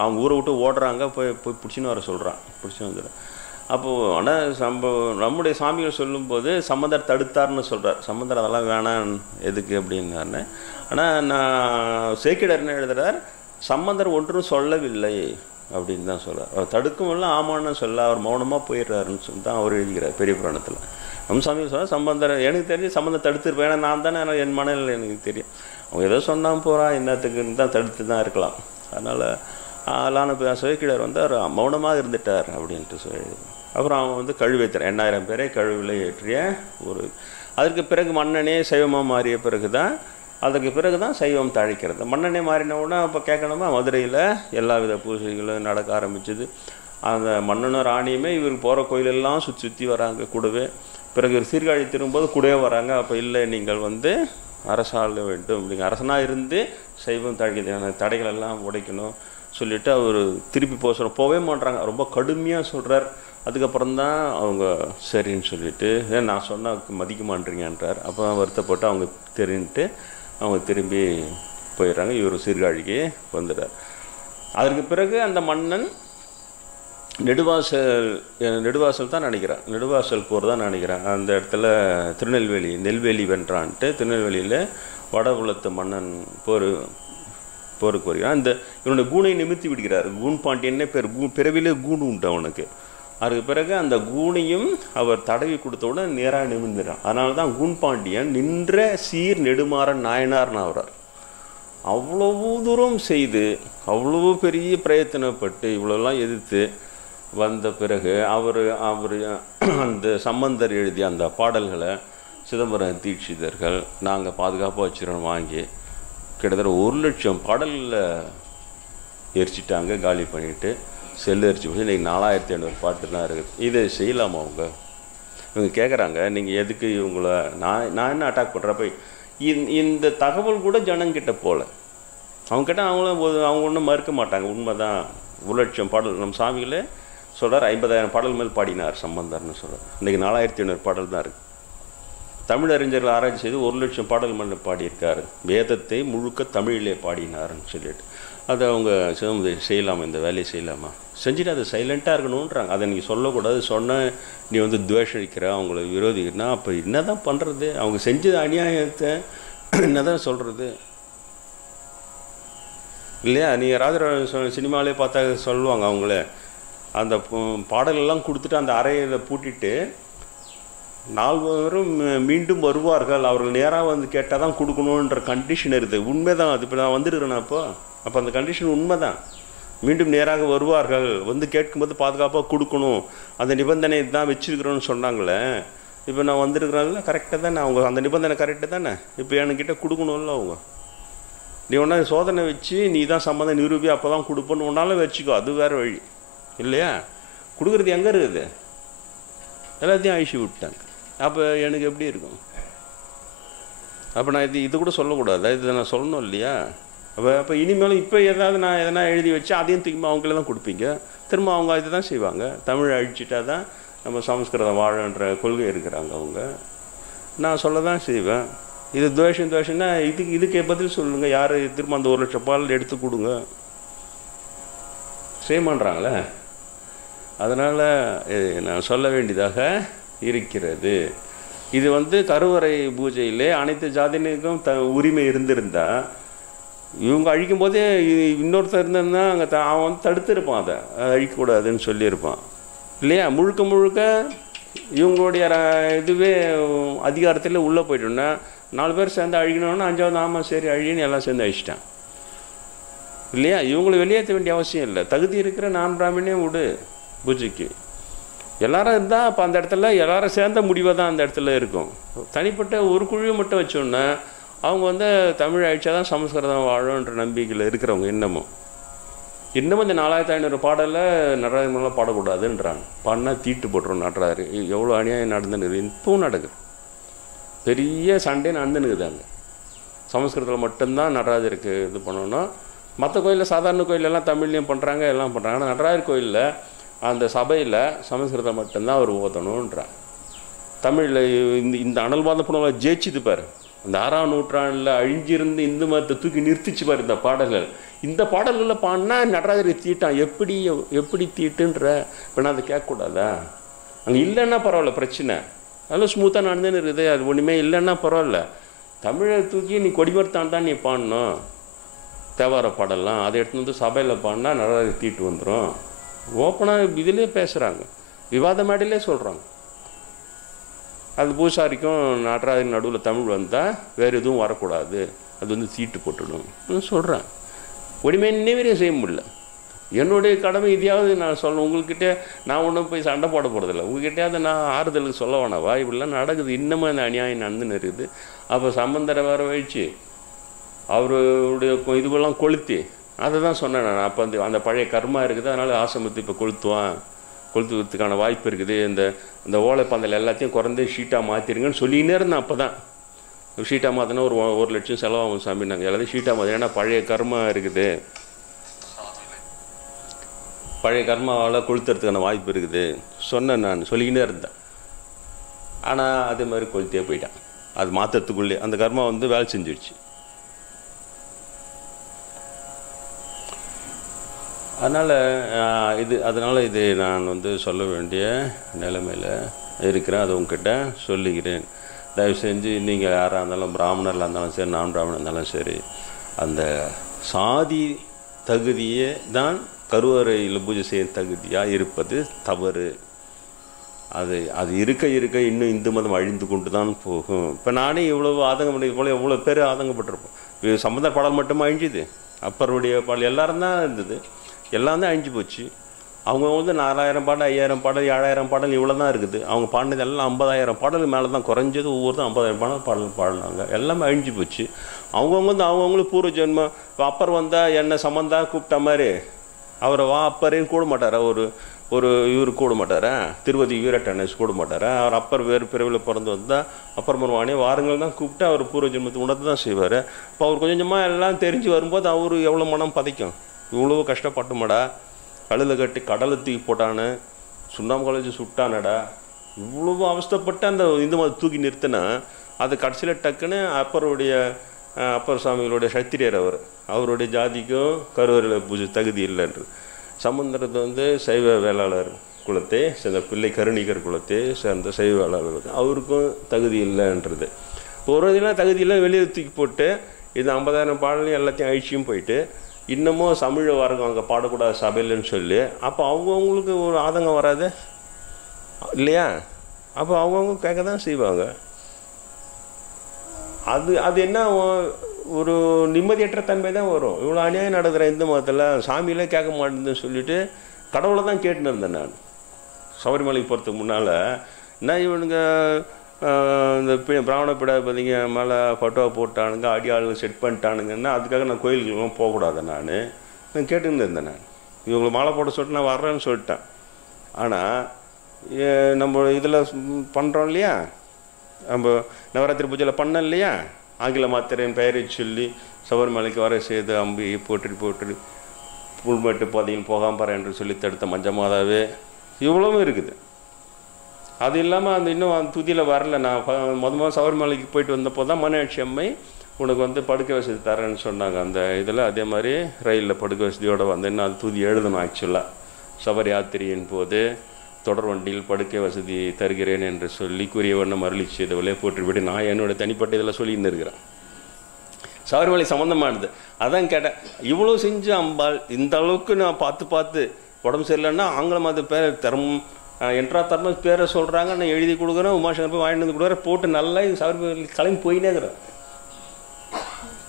அவங்க ஊரை விட்டு ஓடுறாங்க. போய் பிடிச்சின்னு வர சொல்கிறான். பிடிச்சின்னு வந்துடும். அப்போது ஆனால் நம்முடைய சாமிகள் சொல்லும்போது சம்பந்தர் தடுத்தார்னு சொல்கிறார். சம்பந்தர் அதெல்லாம் வேணாம் எதுக்கு அப்படின்னாரு. ஆனால் நான் சேக்கிடார் என்ன எழுதுகிறார், சம்பந்தர் ஒன்றும் சொல்லவில்லை அப்படின்னு தான் சொல்கிறார். அவர் தடுக்கும் இல்லை ஆமான்னு சொல்ல, அவர் மௌனமாக போயிடுறாருன்னு சொல்லி தான் அவர் எழுதுகிறார் பெரிய புராணத்தில். நம்ம சாமி சொல்ல சம்பந்தர் எனக்கு தெரிஞ்சு சம்பந்தம் தடுத்துருப்பேன். ஏன்னா நான் தானே என் மனநிலை எனக்கு தெரியும். அவங்க ஏதோ சொன்னால் போகிறான் என்னத்துக்குன்னு தான் தடுத்து தான் இருக்கலாம். அதனால் அதெல்லாம் சேக்கிடார் வந்து அவர் மௌனமாக இருந்துட்டார் அப்படின்ட்டு சொல்லி. அப்புறம் அவன் வந்து கழுவேற்றார். 8000 பேரை கழுவில் ஏற்றிய ஒரு. அதற்கு பிறகு மன்னனே சைவமாக மாறிய பிறகு தான், அதுக்கு பிறகு தான் சைவம் தழைக்கிறது. மன்னனே மாறினவுடனே அப்போ கேட்கணுமா, மதுரையில் எல்லா வித பூஜைகளும் நடக்க ஆரம்பிச்சுது. அந்த மன்னனும் ராணியுமே இவருக்கு போகிற கோயிலெல்லாம் சுற்றி வராங்க கூடவே. பிறகு ஒரு சீர்காழி திரும்பும்போது கூடவே வராங்க. அப்போ இல்லை நீங்கள் வந்து அரசாள வேண்டும் அப்படிங்க, அரசனாக இருந்து சைவம் தழைக்கிறது தடைகளெல்லாம் உடைக்கணும் சொல்லிவிட்டு அவர் திருப்பி போகவே மாட்டுறாங்க. ரொம்ப கடுமையாக சொல்கிறார். அதுக்கப்புறம் தான் அவங்க சரின்னு சொல்லிவிட்டு நான் சொன்னால் மதிக்க மாட்டேறீங்கன்றார். அப்போ வருத்தப்பட்டு அவங்க தெரிஞ்சுட்டு அவங்க திரும்பி போயிடுறாங்க. இவர் சீர்காழிக்கு வந்துடுறார். அதற்கு பிறகு அந்த மன்னன் நெடுவாசல் தான் நினைக்கிறேன், நெடுவாசல் போர் தான் நினைக்கிறேன். அந்த இடத்துல நெல்வேலி வென்றான்ட்டு திருநெல்வேலியில் வடகுலத்து மன்னன் போருக்கு வருகிறான். இந்த இவனுடைய கூனை நிமித்தி விடுகிறார். கூன் பாண்டியன்னே பேர். பிறவிலே கூணு உண்டு அவனுக்கு. அதுக்கு பிறகு அந்த கூனையும் அவர் தடவி கொடுத்தவுடன் நேராக நிமிர்ந்துறான். அதனால தான் கூன் பாண்டியன் நின்ற சீர் நெடுமாறன் நாயனார்னு ஆகிறார். அவ்வளவு தூரம் செய்து அவ்வளவு பெரிய பிரயத்தனப்பட்டு இவ்வளோலாம் எதிர்த்து வந்த பிறகு அவர் அந்த சம்பந்தர் எழுதிய அந்த பாடல்களை சிதம்பரம் தீட்சிதர்கள் நாங்கள் பாதுகாப்பாக வச்சுருவோம் வாங்கி கிட்டத்தட்ட 1,00,000 பாடலில் எரிச்சிட்டாங்க, காலி பண்ணிவிட்டு செல்லு எரிச்சு போச்சு. இன்றைக்கி 4500 பாட்டு தான் இருக்குது. இதை செய்யலாமா அவங்க? இவங்க கேட்குறாங்க, நீங்கள் எதுக்கு இவங்கள நான் என்ன அட்டாக் பண்ணுறப்ப இந்த தகவல் கூட ஜனங்கிட்ட போகல. அவங்க கேட்டால் அவங்க ஒன்றும் மறுக்க மாட்டாங்க, உண்மை தான். 1 லட்சம் பாடல் நம்ம சாமிகளே சொல்கிறார், 50,000 பாடல் மேல் பாடினார் சம்பந்தர்னு சொல்கிறார். இன்றைக்கி 4500 பாடல் தான் இருக்குது. தமிழ் அறிஞர்கள் ஆராய்ச்சி செய்து 1 லட்சம் பாடல் மேல் பாடியிருக்காரு. வேதத்தை முழுக்க தமிழிலே பாடினார்னு சொல்லிட்டு அதை அவங்க செய்யலாமா? இந்த வேலையை செய்யலாமா? செஞ்சுட்டு அது சைலண்ட்டாக இருக்கணுன்றாங்க. அதை நீங்கள் சொல்லக்கூடாது. சொன்னால் நீ துவேஷிக்கிற, அவங்கள விரோதிக்கிறனா அப்போ என்ன தான் பண்ணுறது? அவங்க செஞ்சது அநியாயத்தை என்ன தான் சொல்கிறது இல்லையா? நீங்கள் ராஜராஜ சினிமாவிலே பார்த்தா சொல்லுவாங்க, அவங்களே அந்த பாடலெல்லாம் கொடுத்துட்டு அந்த அறையில் பூட்டிட்டு 4 பேரும் மீண்டும் வருவார்கள், அவர்கள் நேராக வந்து கேட்டால் தான் கொடுக்கணுன்ற கண்டிஷன் இருக்குது. உண்மை தான் அது. இப்போ நான் வந்துருக்கிறேன்னா அப்போ அந்த கண்டிஷன் உண்மை தான். மீண்டும் நேராக வருவார்கள், வந்து கேட்கும்போது பாதுகாப்பாக கொடுக்கணும், அந்த நிபந்தனை தான் வச்சுருக்கிறோன்னு சொன்னாங்களே. இப்போ நான் வந்திருக்கிறனால கரெக்டாக தானே, அவங்க அந்த நிபந்தனை கரெக்டாக தானே. இப்போ என்கிட்ட கொடுக்கணும்ல அவங்க. நீ ஒன்றா சோதனை வச்சு நீ தான் சம்மந்தம் நிரூபி, அப்போ தான் கொடுப்போன்னு ஒன்றாலும் வச்சுக்கோ, அது வேறு வழி இல்லையா? கொடுக்குறது எங்கே இருக்குது? எல்லாத்தையும் அழிச்சு விட்டாங்க. அப்போ எனக்கு எப்படி இருக்கும்? அப்போ நான் இது கூட சொல்லக்கூடாது, இது நான் சொல்லணும் இல்லையா? அப்போ இனிமேலும் இப்போ நான் எதனா எழுதி வச்சு அதையும் திரும்ப அவங்களே தான் கொடுப்பீங்க. திரும்ப அவங்க இதை தான் செய்வாங்க. தமிழ் அழிச்சிட்டா தான் நம்ம சமஸ்கிருதம் வாழன்ற கொள்கை இருக்கிறாங்க அவங்க. நான் சொல்ல தான் செய்வேன். இது துவேஷம்னா இதுக்கு பதில் சொல்லுங்கள். யார் திரும்ப அந்த 1 லட்சம் பால் எடுத்து கொடுங்க, செய்யமான்றாங்களே. அதனால் நான் சொல்ல வேண்டியதாக இருக்கிறது. இது கருவறை பூஜையிலே அனைத்து ஜாதியினருக்கும் உரிமை இருந்திருந்தால் இவங்க அழிக்கும் போதே இன்னொருத்தர் இருந்ததுன்னா அங்கே அவன் தடுத்துருப்பான், அதை அழிக்கக்கூடாதுன்னு சொல்லியிருப்பான் இல்லையா? முழுக்க இவங்களுடைய இதுவே அதிகாரத்தில் உள்ளே போய்ட்டோன்னா 4 பேர் சேர்ந்து அழிக்கணும்னா 5வது ஆமாம் சரி அழின்னு எல்லாம் சேர்ந்து அழிச்சிட்டான் இல்லையா? இவங்களை வெளியேற்ற வேண்டிய அவசியம் இல்லை. தகுதி இருக்கிற நான் பிராமணே விடு பூஜைக்கு. எல்லாரும் இருந்தால் அப்போ அந்த இடத்துல எல்லாரும் சேர்ந்த முடிவாக தான் அந்த இடத்துல இருக்கும். தனிப்பட்ட ஒரு குழுவை மட்டும் வச்சோன்னா அவங்க தமிழ் அழிச்சா தான் சமஸ்கிருதம் வாழுன்ற நம்பிக்கையில் இருக்கிறவங்க இன்னமும் இந்த 4500 பாடலில் நடராஜமெல்லாம் பாடக்கூடாதுன்றாங்க. பாடினா தீட்டு போட்டுரும் நடராஜர். எவ்வளோ அநியாயம் நடந்துன்னு இப்பவும் நடக்குது. பெரிய சண்டே நடந்துனுக்குது அங்கே. சமஸ்கிருதத்தில் மட்டும்தான் நடராஜருக்கு இது பண்ணணும். மற்ற கோயிலில் சாதாரண கோயிலெல்லாம் தமிழ்லையும் பண்ணுறாங்க, எல்லாம் பண்ணுறாங்க. ஆனால் நடராஜர் கோயிலில் அந்த சபையில் சமஸ்கிருதம் மட்டும்தான் அவர் ஓதணுன்றாங்க. தமிழில் இந்த அனல்வாத புனவை ஜெயிச்சுது பாரு. அந்த 6ஆம் நூற்றாண்டில் அழிஞ்சிருந்து இந்து மதத்தை தூக்கி நிறுத்திச்சு பாரு இந்த பாடல்கள். இந்த பாடல்களில் பாடினா நடராஜரை தீட்டான். எப்படி தீட்டுன்ற இப்போ நான் அதை கேட்கக்கூடாதா? அங்கே இல்லைன்னா பரவாயில்ல, பிரச்சனை அதெல்லாம் ஸ்மூத்தாக நடந்துன்னு இருக்குது. அது ஒன்றுமே இல்லைன்னா பரவாயில்ல. தமிழை தூக்கி நீ கொடிமரத்தான் தான் நீ பாடணும். தேவார பாடலாம் அதை எடுத்துன்னு சபையில் பாடினா நடராஜரை தீட்டு வந்துடும். ஓப்பனாக இதிலே பேசுகிறாங்க, விவாத மேடையிலே சொல்கிறாங்க. அது பூசாரிக்கும் நடராஜன் நடுவில் தமிழ் வந்தால் வேறு எதுவும் வரக்கூடாது, அது தீட்டு போட்டுடும் சொல்கிறேன். ஒன்றுமே நினைவரே செய்ய முடியல. என்னுடைய கடமை இதையாவது நான் சொல்லணும். உங்கள்கிட்ட நான் ஒன்றும் போய் சண்டை போட போகிறதில்ல. உங்கள்கிட்டயாவது நான் ஆறுதலுக்கு சொல்ல வேணாவா? இப்படிலாம் நடக்குது, இன்னமும் அந்த அநியாயம் நடந்துன்னு இருக்குது. அப்போ சம்பந்தரை வேறு வச்சு அவருடைய இதுவெல்லாம் கொளுத்தி அதை தான் சொன்னேன் நான். அப்போ அந்த பழைய கர்மா இருக்குது, அதனால் ஆசிரமத்தை இப்போ கொளுத்துவதுக்கான வாய்ப்பு இருக்குது. இந்த ஓலை பந்தல் எல்லாத்தையும் குறைந்து ஷீட்டாக மாற்றிருங்கன்னு சொல்லினே இருந்தேன். அப்போ தான் ஷீட்டாக மாற்றினா ஒரு 1 லட்சம் செலவாகும் சாமி. நாங்கள் எல்லாத்தையும் ஷீட்டாக மாற்றி, ஏன்னா பழைய கர்மா இருக்குது, பழைய கர்மாவால் கொளுத்துறதுக்கான வாய்ப்பு இருக்குது சொன்னேன். நான் சொல்லிக்கினே இருந்தேன். ஆனால் அதே மாதிரி கொளுத்தே போயிட்டேன். அது மாற்றத்துக்குள்ளே அந்த கர்மா வேலை செஞ்சிடுச்சு. அதனால் இது நான் சொல்ல வேண்டிய நிலைமையில் இருக்கிறேன். அதை உங்ககிட்ட சொல்லிக்கிறேன். தயவு செஞ்சு நீங்கள் யாராக இருந்தாலும், பிராமணர்களாக இருந்தாலும் சரி, நான் பிராமணர் இருந்தாலும் சரி, அந்த சாதி தகுதியே தான் கருவறையில் பூஜை செய்ய தகுதியாக இருப்பது தவறு. அது இருக்க இன்னும் இந்து மதம் அழிந்து கொண்டு தான் போகும். இப்போ நானே இவ்வளோ ஆதங்கம் பண்ணது போல் எவ்வளோ பேர் ஆதங்கப்பட்டிருப்போம். சம்பந்தர் பாடல் மட்டுமா அழிஞ்சுது? அப்பருடைய பாடல் எல்லாரும் தான் இருந்தது, எல்லாம் தான் அழிஞ்சு போச்சு. அவங்க வந்து 4000 பாடல் 5000 பாடல் 7000 பாடல் இவ்வளோ தான் இருக்குது. அவங்க பாடினது எல்லாம் 50000 பாடல் மேலே தான், குறைஞ்சது ஒவ்வொருத்தரும் 50000 பாடல் பாடினாங்க. எல்லாமே அழிஞ்சு போச்சு. அவங்கவுங்க வந்து அவங்கவுங்களும் பூர்வ ஜென்மம். இப்போ அப்பர் வந்தால் என்ன சம்மந்தா கூப்பிட்ட மாதிரி அவரை வா அப்பரையும் கூட மாட்டாரா, ஒரு இவர் கூட மாட்டாரா, திருவதி வீரட்டனஸ் கூட மாட்டாரா. அவர் அப்பர் வேறு பிறவில் பிறந்து வந்தால் அப்பர் மருவானே வாரங்கள் தான் கூப்பிட்டு அவர் பூர்வ ஜென்மத்தை உணர்த்து தான் செய்வார். இப்போ அவர் கொஞ்சம் கொஞ்சமாக எல்லாம் தெரிஞ்சு வரும்போது அவர் எவ்வளோ மனம் பதைக்கும். இவ்வளோ கஷ்டப்பட்டுமாடா, கழுத கட்டி கடலை தூக்கி போட்டானு, சுண்ணாம்பு காலேஜ் சுட்டானடா, இவ்வளோ அவஸ்தைப்பட்டு அந்த இந்து மதத்தை தூக்கி நிறுத்தினா அது கடைசியில் டக்குன்னு அப்பர் சாமிகளுடைய சத்திரியர் அவருடைய ஜாதிக்கும் கருவறையில் பூஜை தகுதி இல்லைன்றது. சம்பந்தரத்தை வந்து சைவ வேளாளர் குலத்தை சேர்ந்த பிள்ளை கருணிகர் குலத்தை சேர்ந்த சைவ வேளாளர் அவருக்கும் தகுதி இல்லைன்றது. ஒரு இதெல்லாம் தகுதி இல்லை வெளியே தூக்கி போட்டு இது 50000 பாடலையும் எல்லாத்தையும் அழிச்சியும் போயிட்டு இன்னமும் தமிழை வரங்க அங்கே பாடக்கூடாது சபையில்னு சொல்லி, அப்போ அவங்கவுங்களுக்கு ஒரு ஆதங்கம் வராது இல்லையா? அப்போ அவங்கவுங்க கேட்க தான் செய்வாங்க. அது என்ன ஒரு நிம்மதியற்ற தன்மை தான் வரும். இவ்வளோ அநியாயம் நடக்கிற இந்து மதத்தில் சாமியிலே கேட்க மாட்டேன்னு சொல்லிட்டு கடவுளை தான் கேட்டுன்னு இருந்தேன் நான். சபரிமலைக்கு போகிறதுக்கு முன்னால் என்ன இவனுங்க இந்த பிராமண பிடாபதிங்க மேலே ஃபோட்டோ போட்டானுங்க, அடியாளுங்க செட் பண்ணிட்டானுங்கன்னா அதுக்காக நான் கோயிலுக்கு போகக்கூடாது. நான் கேட்டுன்னு இருந்தேன். நான் இவங்களை மாலை போட சொல்லிட்டு நான் வர்றேன்னு சொல்லிட்டேன். ஆனால் நம்ம இதில் பண்ணுறோம் இல்லையா, நம்ம நவராத்திரி பூஜையில் பண்ணோம் இல்லையா, ஆங்கில மாத்திரையின் பெயரை சொல்லி சபரிமலைக்கு வர செய்து அம்பி போட்டு புல்மேட்டு பாதையில் போகாமல் பாரு என்று சொல்லி தடுத்த மஞ்சமாதாவே இவ்வளவும் இருக்குது. அது இல்லாமல் அந்த இன்னும் அந்த துதியில் வரல. நான் முதல் சபரிமலைக்கு போயிட்டு வந்தப்போ தான் மீனாட்சி அம்மை உனக்கு வந்து படுக்க வசதி தரேன்னு சொன்னாங்க. அந்த இதில் அதே மாதிரி ரயிலில் படுக்க வசதியோடு வந்தேன்னு அது துதி எழுதணும். ஆக்சுவலாக சபரி யாத்திரையின் போது தொடர் வண்டியில் படுக்கை வசதி தருகிறேன் என்று சொல்லி கூறிய வண்ணம் அருளி செய்தவளே போட்டுவிட்டு நான் என்னோடய தனிப்பட்ட இதில் சொல்லின்னு இருக்கிறேன். சபரிமலை சம்மந்தமானது அதான் கேட்டேன். இவ்வளோ செஞ்சு அம்பாள் இந்த அளவுக்கு நான் பார்த்து உடம்பு சரியில்லைன்னா ஆங்கிலம் அது பேர் தர்மம் பேரை சொல்கிறாங்க. நான் எழுதி கொடுக்குறேன், உமாசங்கர் போய் வாங்கிட்டு வந்து கொடுக்குறேன், போட்டு நல்லா சபரிமலை கிளம்பி போயினே இருக்கிறேன்.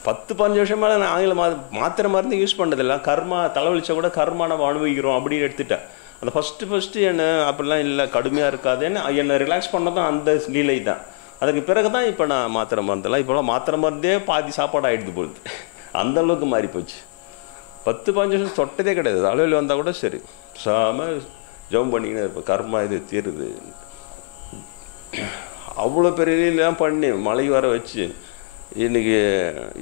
10-15 வருஷம் மேலே நான் ஆங்கில மாத்திரை மருந்து யூஸ் பண்ணுறதில்ல. கர்மா தலைவலிச்சா கூட கர்மா நம்ம அனுபவிக்கிறோம் அப்படின்னு எடுத்துட்டேன். அந்த ஃபஸ்ட்டு என்ன அப்படிலாம் இல்லை, கடுமையாக இருக்காதுன்னு என்னை ரிலாக்ஸ் பண்ணதான் அந்த லீலை தான். அதுக்கு பிறகு தான் இப்போ நான் மாத்திரை மருந்தெல்லாம் இப்போலாம் மாத்திரை மருந்தே பாதி சாப்பாடு ஆகிடுது போகுது. அந்தளவுக்கு மாறி போச்சு. 10-15 வருஷம் தொட்டதே கிடையாது. அளவில் வந்தால் கூட சரி ஜெபம் பண்ணிக்கினே இருப்பேன், கர்மா இது தீருது. அவ்வளோ பெரிய லீலாம் பண்ணி மலை வர வச்சு இன்றைக்கி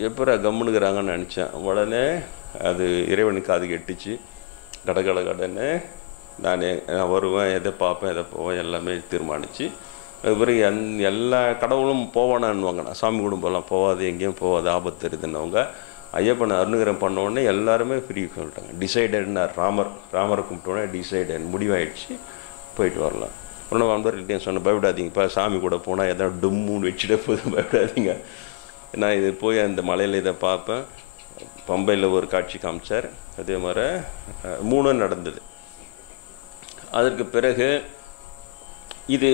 எப்போ கம்முனுக்குறாங்கன்னு நினச்சேன். உடனே அது இறைவனுக்கு அது கெட்டுச்சு. கடன்னு நான் வருவேன், எதை பார்ப்பேன், எதை போவேன் எல்லாமே தீர்மானித்து அதுக்கப்புறம் எல்லா கடவுளும் போவானான்னுவாங்க. நான் சாமி குடும்பம்லாம் போகாது, எங்கேயும் போகாது, ஆபத்து இருக்குதுன்னவங்க ஐயப்பனை அருணுகிரம் பண்ணோடனே எல்லாருமே ஃப்ரீ சொல்லிட்டாங்க. டிசைடட்னார் ராமரை கும்பிட்டோன்னே டிசைடட் முடிவாயிடுச்சு, போயிட்டு வரலாம். ஒன்றும் நண்பர்கள்ட்டையும் சொன்னேன், பயப்படாதீங்கப்பா, சாமி கூட போனால் எதாவது டும்முன்னு வச்சுட்டே போதும், பயப்படாதீங்க. நான் இது போய் அந்த மலையில் இதை பார்ப்பேன். பம்பையில் ஒரு காட்சி காமிச்சார். அதே மாதிரி 3 நடந்தது. அதற்கு பிறகு இது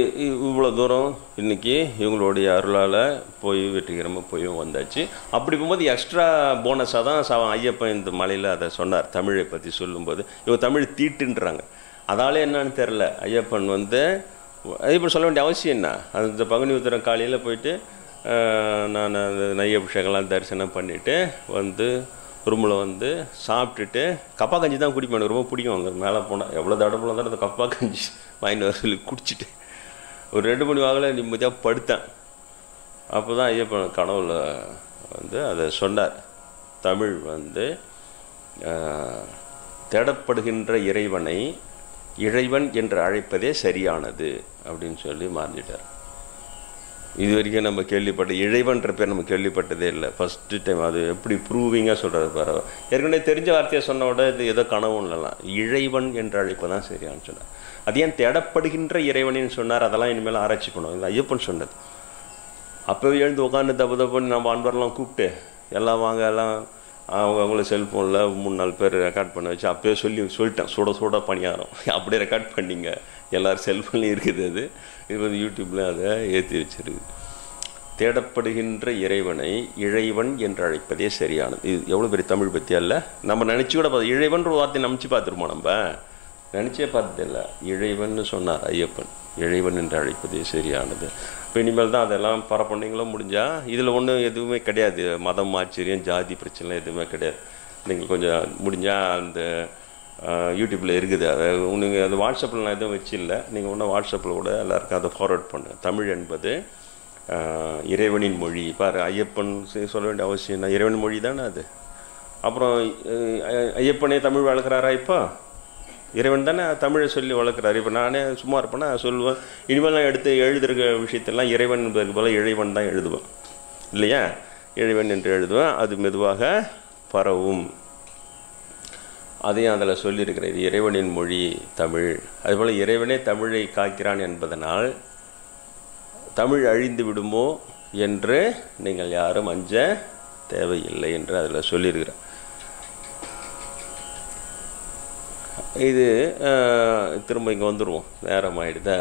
இவ்வளோ தூரம் இன்றைக்கி இவங்களுடைய அருளால் போய் வெற்றிகரமாக போயும் வந்தாச்சு. அப்படி போகும்போது எக்ஸ்ட்ரா போனஸாக தான் ஐயப்பன் இந்த மலையில் அதை சொன்னார். தமிழை பற்றி சொல்லும்போது இவங்க தமிழ் தீட்டுன்றாங்க. அதாலே என்னன்னு தெரில, ஐயப்பன் வந்து ஐயப்பன் சொல்ல வேண்டிய அவசியம் என்ன? அந்த பங்குனி உத்திரம் காலையில் போயிட்டு நான் அந்த நெய் அபிஷேகம்லாம் தரிசனம் பண்ணிவிட்டு வந்து ரூமில் வந்து சாப்பிட்டுட்டு கப்பா கஞ்சி தான் குடிப்பேன். எனக்கு ரொம்ப பிடிக்கும். அங்கே மேலே போனால் எவ்வளோ தடப்பெல்லாம் தான் அந்த கப்பா கஞ்சி வாங்கிட்டு வர சொல்லி குடிச்சிட்டு ஒரு 2 மணி வாக்கில் நிம்மதியாக படுத்தேன். அப்போ தான் ஐயப்பன் கனவுல வந்து அதை சொன்னார். தமிழ் வந்து தேடப்படுகின்ற இறைவனை இறைவன் என்று அழைப்பதே சரியானது அப்படின்னு சொல்லி மாறிட்டார். இது வரைக்கும் நம்ம கேள்விப்பட்ட இறைவன்ற பேர் நம்ம கேள்விப்பட்டதே இல்லை. First time. அது எப்படி ப்ரூவிங்காக சொல்கிறது பரவ. ஏற்கனவே தெரிஞ்ச வார்த்தையை சொன்னோட இது ஏதோ கனவும் இல்லைலாம். இறைவன் என்று அழைப்பு தான் சரியான்னு சொன்னார். அது ஏன் தேடப்படுகின்ற இறைவனின்னு சொன்னார்? அதெல்லாம் இனிமேல் ஆராய்ச்சி பண்ணுவோம். இது ஐயப்பன் சொன்னது. அப்போவே எழுந்து உட்காந்து தப்பு நம்ம அன்பரெலாம் கூப்பிட்டு எல்லாம் வாங்க எல்லாம் அவங்கள செல்ஃபோனில் 3-4 பேர் ரெக்கார்ட் பண்ண வச்சு அப்போயே சொல்லிட்டேன். சுட பணியாரம் அப்படியே ரெக்கார்ட் பண்ணிங்க. எல்லோரும் செல்ஃபோன்லேயும் இருக்குது. அது இது வந்து யூடியூப்லேயும் அதை ஏற்றி வச்சுருக்கு. தேடப்படுகின்ற இறைவனை இறைவன் என்று அழைப்பதே சரியானது. இது எவ்வளோ பெரிய தமிழ் பற்றியா இல்லை? நம்ம நினச்சி கூட இறைவன்ற வார்த்தையை நினச்சி பார்த்துருப்போம். நம்ம நினச்சே பார்த்ததில்ல. இறைவன் சொன்னார் ஐயப்பன். இறைவன் என்று அழைப்பதே சரியானது. இப்போ இனிமேல் தான் அதெல்லாம் பரப்புனீங்களோ முடிஞ்சால். இதில் ஒன்றும் எதுவுமே கிடையாது, மதம் ஆச்சரியம் ஜாதி பிரச்சனை எதுவுமே கிடையாது. நீங்கள் கொஞ்சம் முடிஞ்சால் அந்த யூடியூப்பில் இருக்குது, அதை நீங்கள் அது வாட்ஸ்அப்பில் நான் எதுவும் வச்சில்லை, நீங்கள் ஒன்றும் வாட்ஸ்அப்பில் கூட எல்லாருக்கும் அதை ஃபார்வர்ட் பண்ணுங்கள். தமிழ் என்பது இறைவனின் மொழி. பாரு, ஐயப்பன் சொல்ல வேண்டிய அவசியம் இல்லை, இறைவன் மொழி தானே அது. அப்புறம் ஐயப்பனே தமிழ் வளர்க்குறாரா? இப்போ இறைவன் தானே தமிழை சொல்லி வளர்க்குறாரு. இப்போ நானே சும்மா இருப்பேன்னா சொல்லுவேன், இனிமேல் நான் எடுத்து எழுதுகிற விஷயத்தெல்லாம் இறைவன் என்பதற்கு போல இறைவன் தான் எழுதுவேன் இல்லையா? இறைவன் என்று எழுதுவேன், அது மெதுவாக பரவும். அதையும் அதில் சொல்லியிருக்கிறேன், இது இறைவனின் மொழி தமிழ். அதுபோல் இறைவனே தமிழை காக்கிறான் என்பதனால் தமிழ் அழிந்து விடுமோ என்று நீங்கள் யாரும் அஞ்ச தேவையில்லை என்று அதில் சொல்லியிருக்கிறேன். இது திரும்ப இங்கே வந்துடுவோம், நேரம் ஆகிடுதா.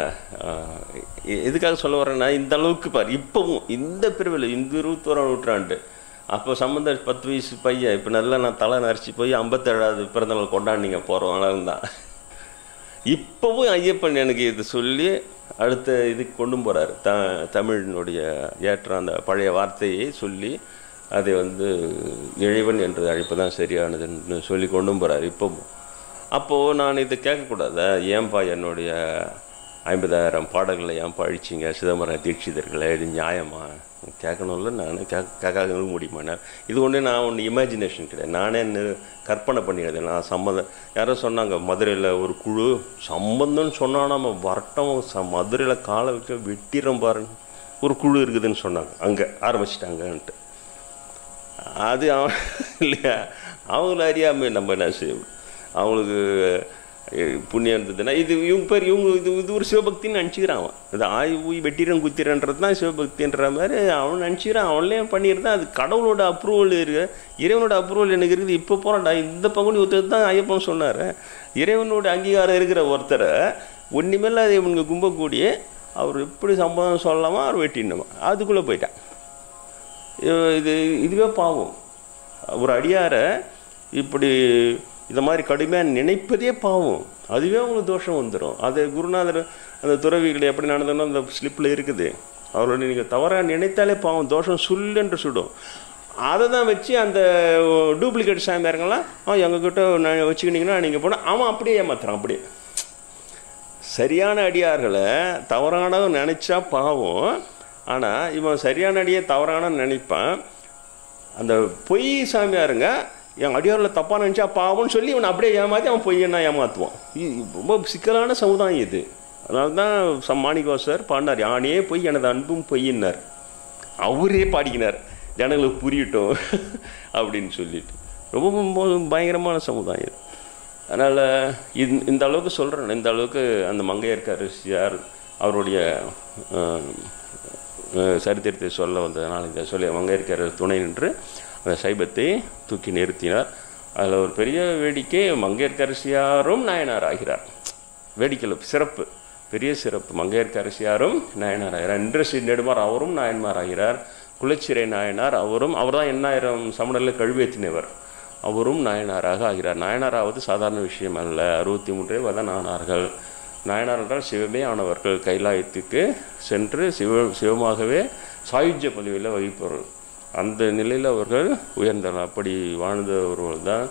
எதுக்காக சொல்ல வரேன்னா, இந்த அளவுக்கு பார், இப்போவும் இந்த பிரிவில் இந்த 21ஆம் நூற்றாண்டு, அப்போ சம்பந்தர் 10 வயசு பையன், இப்போ நல்லா நான் தலை நரைச்சி போய் 57வது பிறந்தநாள் கொண்டாடிங்க போகிறவங்களாம் தான். இப்போவும் ஐயப்பன் எனக்கு இது சொல்லி அடுத்த இதுக்கு கொண்டு போகிறார். தமிழினுடைய ஏற்ற அந்த பழைய வார்த்தையை சொல்லி அதை இறைவன் என்று அழைப்பு தான் சரியானதுன்னு சொல்லி கொண்டு போகிறார் இப்போவும். அப்போது நான் இதை கேட்கக்கூடாதா? ஏன்பா என்னுடைய 50,000 பாடல்களை ஏன்பா அழிச்சிங்க, சிதம்பரம் தீட்சிதர்களை, இது நியாயமா? கேட்கணும்ல, நான் கேட்காத முடியுமா? இது நான் இமேஜினேஷன் கிடையாது, நானே கற்பனை பண்ணிடுது. நான் சம்மந்தம் யாரோ சொன்னாங்க, மதுரையில் ஒரு குழு சம்பந்தம்னு சொன்னால் நம்ம வரட்டம் மதுரையில் காலை வைக்க வெட்டிடும் பாருங்க, ஒரு குழு இருக்குதுன்னு சொன்னாங்க, அங்கே ஆரம்பிச்சிட்டாங்கன்ட்டு. அது இல்லையா, அவங்கள அறியாமல் நம்ம என்ன செய்வோம்? அவங்களுக்கு புண்ணியம் இருந்ததுன்னா இது இவங்க பேர் இவங்க இது ஒரு சிவபக்தின்னு நினச்சிக்கிறான். அவன் இது ஊய் வெட்டிறன் குத்திரன்றது தான் சிவபக்தின்ற மாதிரி அவன் நினச்சிக்கிறான். அவன்லேயே பண்ணியிருந்தான். அது கடவுளோட அப்ரூவல் இருக்கு, இறைவனோட அப்ரூவல் எனக்கு இருக்குது. இப்போ போகிறான்டா இந்த பங்குனி ஒருத்தர் தான் ஐயப்பன் சொன்னார். இறைவனோட அங்கீகாரம் இருக்கிற ஒருத்தரை ஒன்றுமேல அதை இவனுக்கு கும்பக்கூடிய அவர் எப்படி சம்பவம் சொல்லலாமா, அவர் வெட்டினமா, அதுக்குள்ளே போயிட்டான். இதுவே பாவம். ஒரு அடியாரை இப்படி இந்த மாதிரி கடுமையாக நினைப்பதே பாவம், அதுவே அவங்களுக்கு தோஷம் வந்துடும். அது குருநாதர் அந்த துறவிகளை எப்படி நடந்தோன்னா அந்த ஸ்லிப்பில் இருக்குது. அவரோட நீங்கள் தவறாக நினைத்தாலே பாவம், தோஷம் சுல்லென்று சுடும். அதை தான் வச்சு அந்த டூப்ளிகேட் சாமியாருங்களாம் எங்ககிட்ட வச்சுக்கிட்டிங்கன்னா நீங்கள் போனால் அவன் அப்படியே ஏமாத்துறான். அப்படியே சரியான அடியார்களை தவறான நினச்சா பாவம். ஆனால் இவன் சரியான அடியை தவறான நினைப்பான். அந்த பொய் சாமியாருங்க என் அடியாரில் தப்பாக நினச்சா பாவம்னு சொல்லி இவனை அப்படியே ஏமாற்றி அவன் பொய்யன்னா ஏமாற்றுவான். ரொம்ப சிக்கலான சமுதாயம் இது. அதனால தான் மாணிக்கவாசர் பாடினார், யானே பொய் எனது அன்பும் பொய்யினார். அவரே பாடிக்கினார், ஜனங்களுக்கு புரியட்டும் அப்படின்னு சொல்லிட்டு. ரொம்ப பயங்கரமான சமுதாயம். அதனால் இந்த அளவுக்கு சொல்கிறேன். இந்த அளவுக்கு அந்த மங்கையர்க்கரசியார் அவருடைய சரித்திரத்தை சொல்ல வந்ததுனால் இதை சொல்லி மங்கையர்க்கரசர் துணை நின்று அந்த சைபத்தை தூக்கி நிறுத்தினார். அதில் ஒரு பெரிய வேடிக்கை, மங்கையர்க்கரசியாரும் நாயனார் ஆகிறார். வேடிக்கையில் சிறப்பு, பெரிய சிறப்பு. மங்கையர்க்கரசியாரும் நாயனார் ஆகிறார். இன்றசி நெடுமார் அவரும் நாயன்மார் ஆகிறார். குலச்சிறை நாயனார் அவர் தான் 8000 சமணரில் கழுவேற்றினவர். அவரும் நாயனாராக ஆகிறார். நாயனாராவது சாதாரண விஷயம் அல்ல. 63 வதனானார்கள். நாயனார் என்றால் சிவமே ஆனவர்கள். கைலாயத்துக்கு சென்று சிவமாகவே சாயுஜ்ய பதவியில் வகிப்பவர்கள். அந்த நிலையில் அவர்கள் உயர்ந்தனர். அப்படி வாழ்ந்தவர்கள் தான்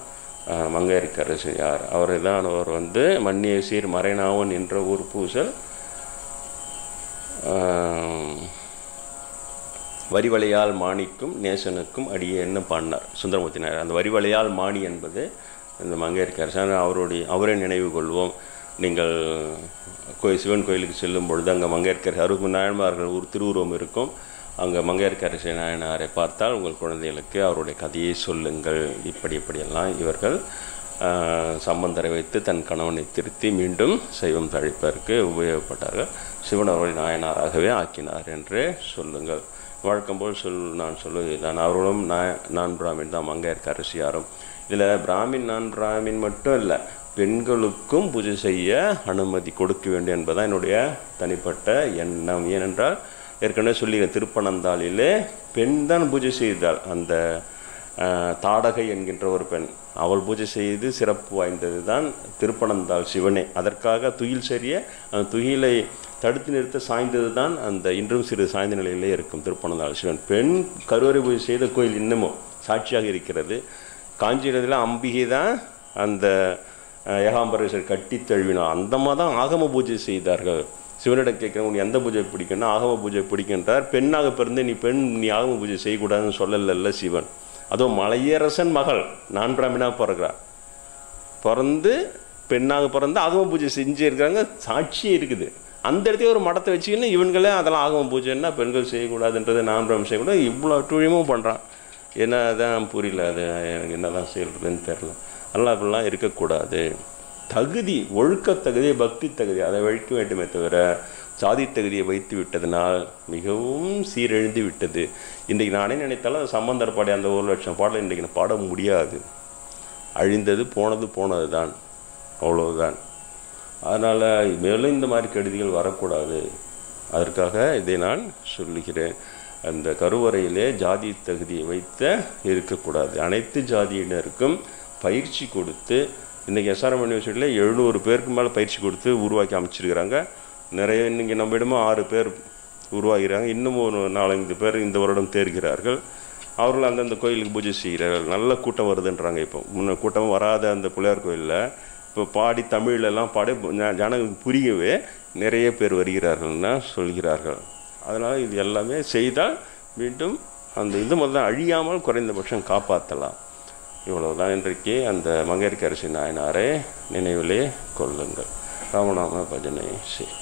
மங்கையர்க்கரசியார். அவரை தான் அவர் மன்னிய சீர் மறைநாவன் என்ற ஊர் பூசல் வரிவளையால் மாணிக்கும் நேசனுக்கும் அடியே என்ன பாடினார் சுந்தரமூர்த்தி நாயர். அந்த வரிவளையால் மாணி என்பது இந்த மங்கையர்க்கரசர். அவரை நினைவு கொள்வோம். நீங்கள் சிவன் கோயிலுக்கு செல்லும் பொழுது அங்கே மங்கையர்க்கரசி 60 நாயன்மார்கள் ஒரு திருவுருவம் இருக்கும். அங்கே மங்கையர்க்கரசி நாயனாரை பார்த்தால் உங்கள் குழந்தைகளுக்கு அவருடைய கதையை சொல்லுங்கள். இப்படியெல்லாம் இவர்கள் சம்பந்தரை வைத்து தன் கணவனை திருத்தி மீண்டும் சைவம் தழைப்பதற்கு உபயோகப்பட்டார்கள். சிவன் அவருடைய நாயனாராகவே ஆக்கினார் என்று சொல்லுங்கள். வழக்கம் போல் நான் சொல்லுகிறேன். அவர்களும் நான் பிராமின் தான் மங்கையர்க்கரசியாரும். இதில் பிராமின் நான் பிராமின் மட்டும் இல்லை, பெண்களுக்கும் பூஜை செய்ய அனுமதி கொடுக்க வேண்டும் என்பதுதான் என்னுடைய தனிப்பட்ட எண்ணம். ஏனென்றால் ஏற்கனவே சொல்லி திருப்பனந்தாளிலே பெண் தான் பூஜை செய்தாள். அந்த தாடகை என்கின்ற ஒரு பெண், அவள் பூஜை செய்து சிறப்பு வாய்ந்தது தான் திருப்பனந்தாள் சிவனே. அதற்காக துயில் சரிய அந்த துயிலை தடுத்து நிறுத்த சாய்ந்தது தான் அந்த இன்றும் சிறு சாய்ந்த நிலையிலே இருக்கும் திருப்பனந்தாள் சிவன். பெண் கருவறை பூஜை செய்த கோயில் இன்னமும் சாட்சியாக இருக்கிறது. காஞ்சியிடத்தில் அம்பிகை தான் அந்த ஏகாம்பரேஸ்வரர் கட்டி தழுவினார். அந்த மாதிரி தான் ஆகம பூஜை செய்தார்கள். சிவனிடம் கேட்குறேன், உனக்கு எந்த பூஜை பிடிக்குன்னா ஆகம பூஜை பிடிக்கின்றார். பெண்ணாக பிறந்து நீ ஆகம பூஜை செய்யக்கூடாதுன்னு சொல்லல சிவன். அதுவும் மலையரசன் மகள், நான் பிராமணாக பிறகுறார், பிறந்து பெண்ணாக பிறந்து ஆகம பூஜை செஞ்சு இருக்கிறாங்க, சாட்சியே இருக்குது. அந்த இடத்துல ஒரு மடத்தை வச்சுக்கின்னு இவன்களே அதெல்லாம் ஆகம பூஜைன்னா பெண்கள் செய்யக்கூடாதுன்றது, நான் பிராமணம் செய்யக்கூடாது, இவ்வளோ அட்டுழியமும் பண்ணுறான். என்ன தான் புரியல, அது எனக்கு என்ன தான் செய்கிறதுன்னு தெரில. அதெல்லாம் அப்படிலாம் இருக்கக்கூடாது. தகுதி, ஒழுக்க தகுதி, பக்தி தகுதி அதை வைக்க வேண்டுமே தவிர சாதி தகுதியை வைத்து விட்டதனால் மிகவும் சீரழிந்து விட்டது. இன்றைக்கு நானே நினைத்தாலும் சம்பந்தர் பாடி அந்த 1,00,000 பாடல் இன்றைக்கு நான் பாட முடியாது. அழிந்தது போனது தான், அவ்வளவுதான். அதனால் மேலும் இந்த மாதிரி கெடுதிகள் வரக்கூடாது. அதற்காக இதை நான் சொல்லுகிறேன். அந்த கருவறையிலே ஜாதி தகுதியை வைத்த இருக்கக்கூடாது. அனைத்து ஜாதியினருக்கும் பயிற்சி கொடுத்து, இன்றைக்கி SRM யூனிவர்சிட்டியில் 700 பேருக்கு மேலே பயிற்சி கொடுத்து உருவாக்கி அமைச்சிருக்கிறாங்க. நிறைய இன்றைக்கி நம்ம இடமும் 6 பேர் உருவாகிறாங்க. இன்னும் ஒரு 4-5 பேர் இந்த வருடம் தேர்கிறார்கள். அவர்கள் அந்தந்த கோயிலுக்கு பூஜை செய்கிறார்கள். நல்ல கூட்டம் வருதுன்றாங்க. இப்போ முன்ன கூட்டம் வராத அந்த பிள்ளையார் கோயிலில் இப்போ பாடி தமிழ்லாம் பாடி ஜனங்களுக்கு புரியவே நிறைய பேர் வருகிறார்கள்னா சொல்கிறார்கள். அதனால் இது எல்லாமே செய்தால் மீண்டும் அந்த இது முதல்ல அழியாமல் குறைந்தபட்சம் காப்பாற்றலாம். இவ்வளவுதான். இன்றைக்கு அந்த மங்கையர்க்கரசி நாயனாரை நினைவிலே கொள்ளுங்கள். ராமநாம பஜனை செய்.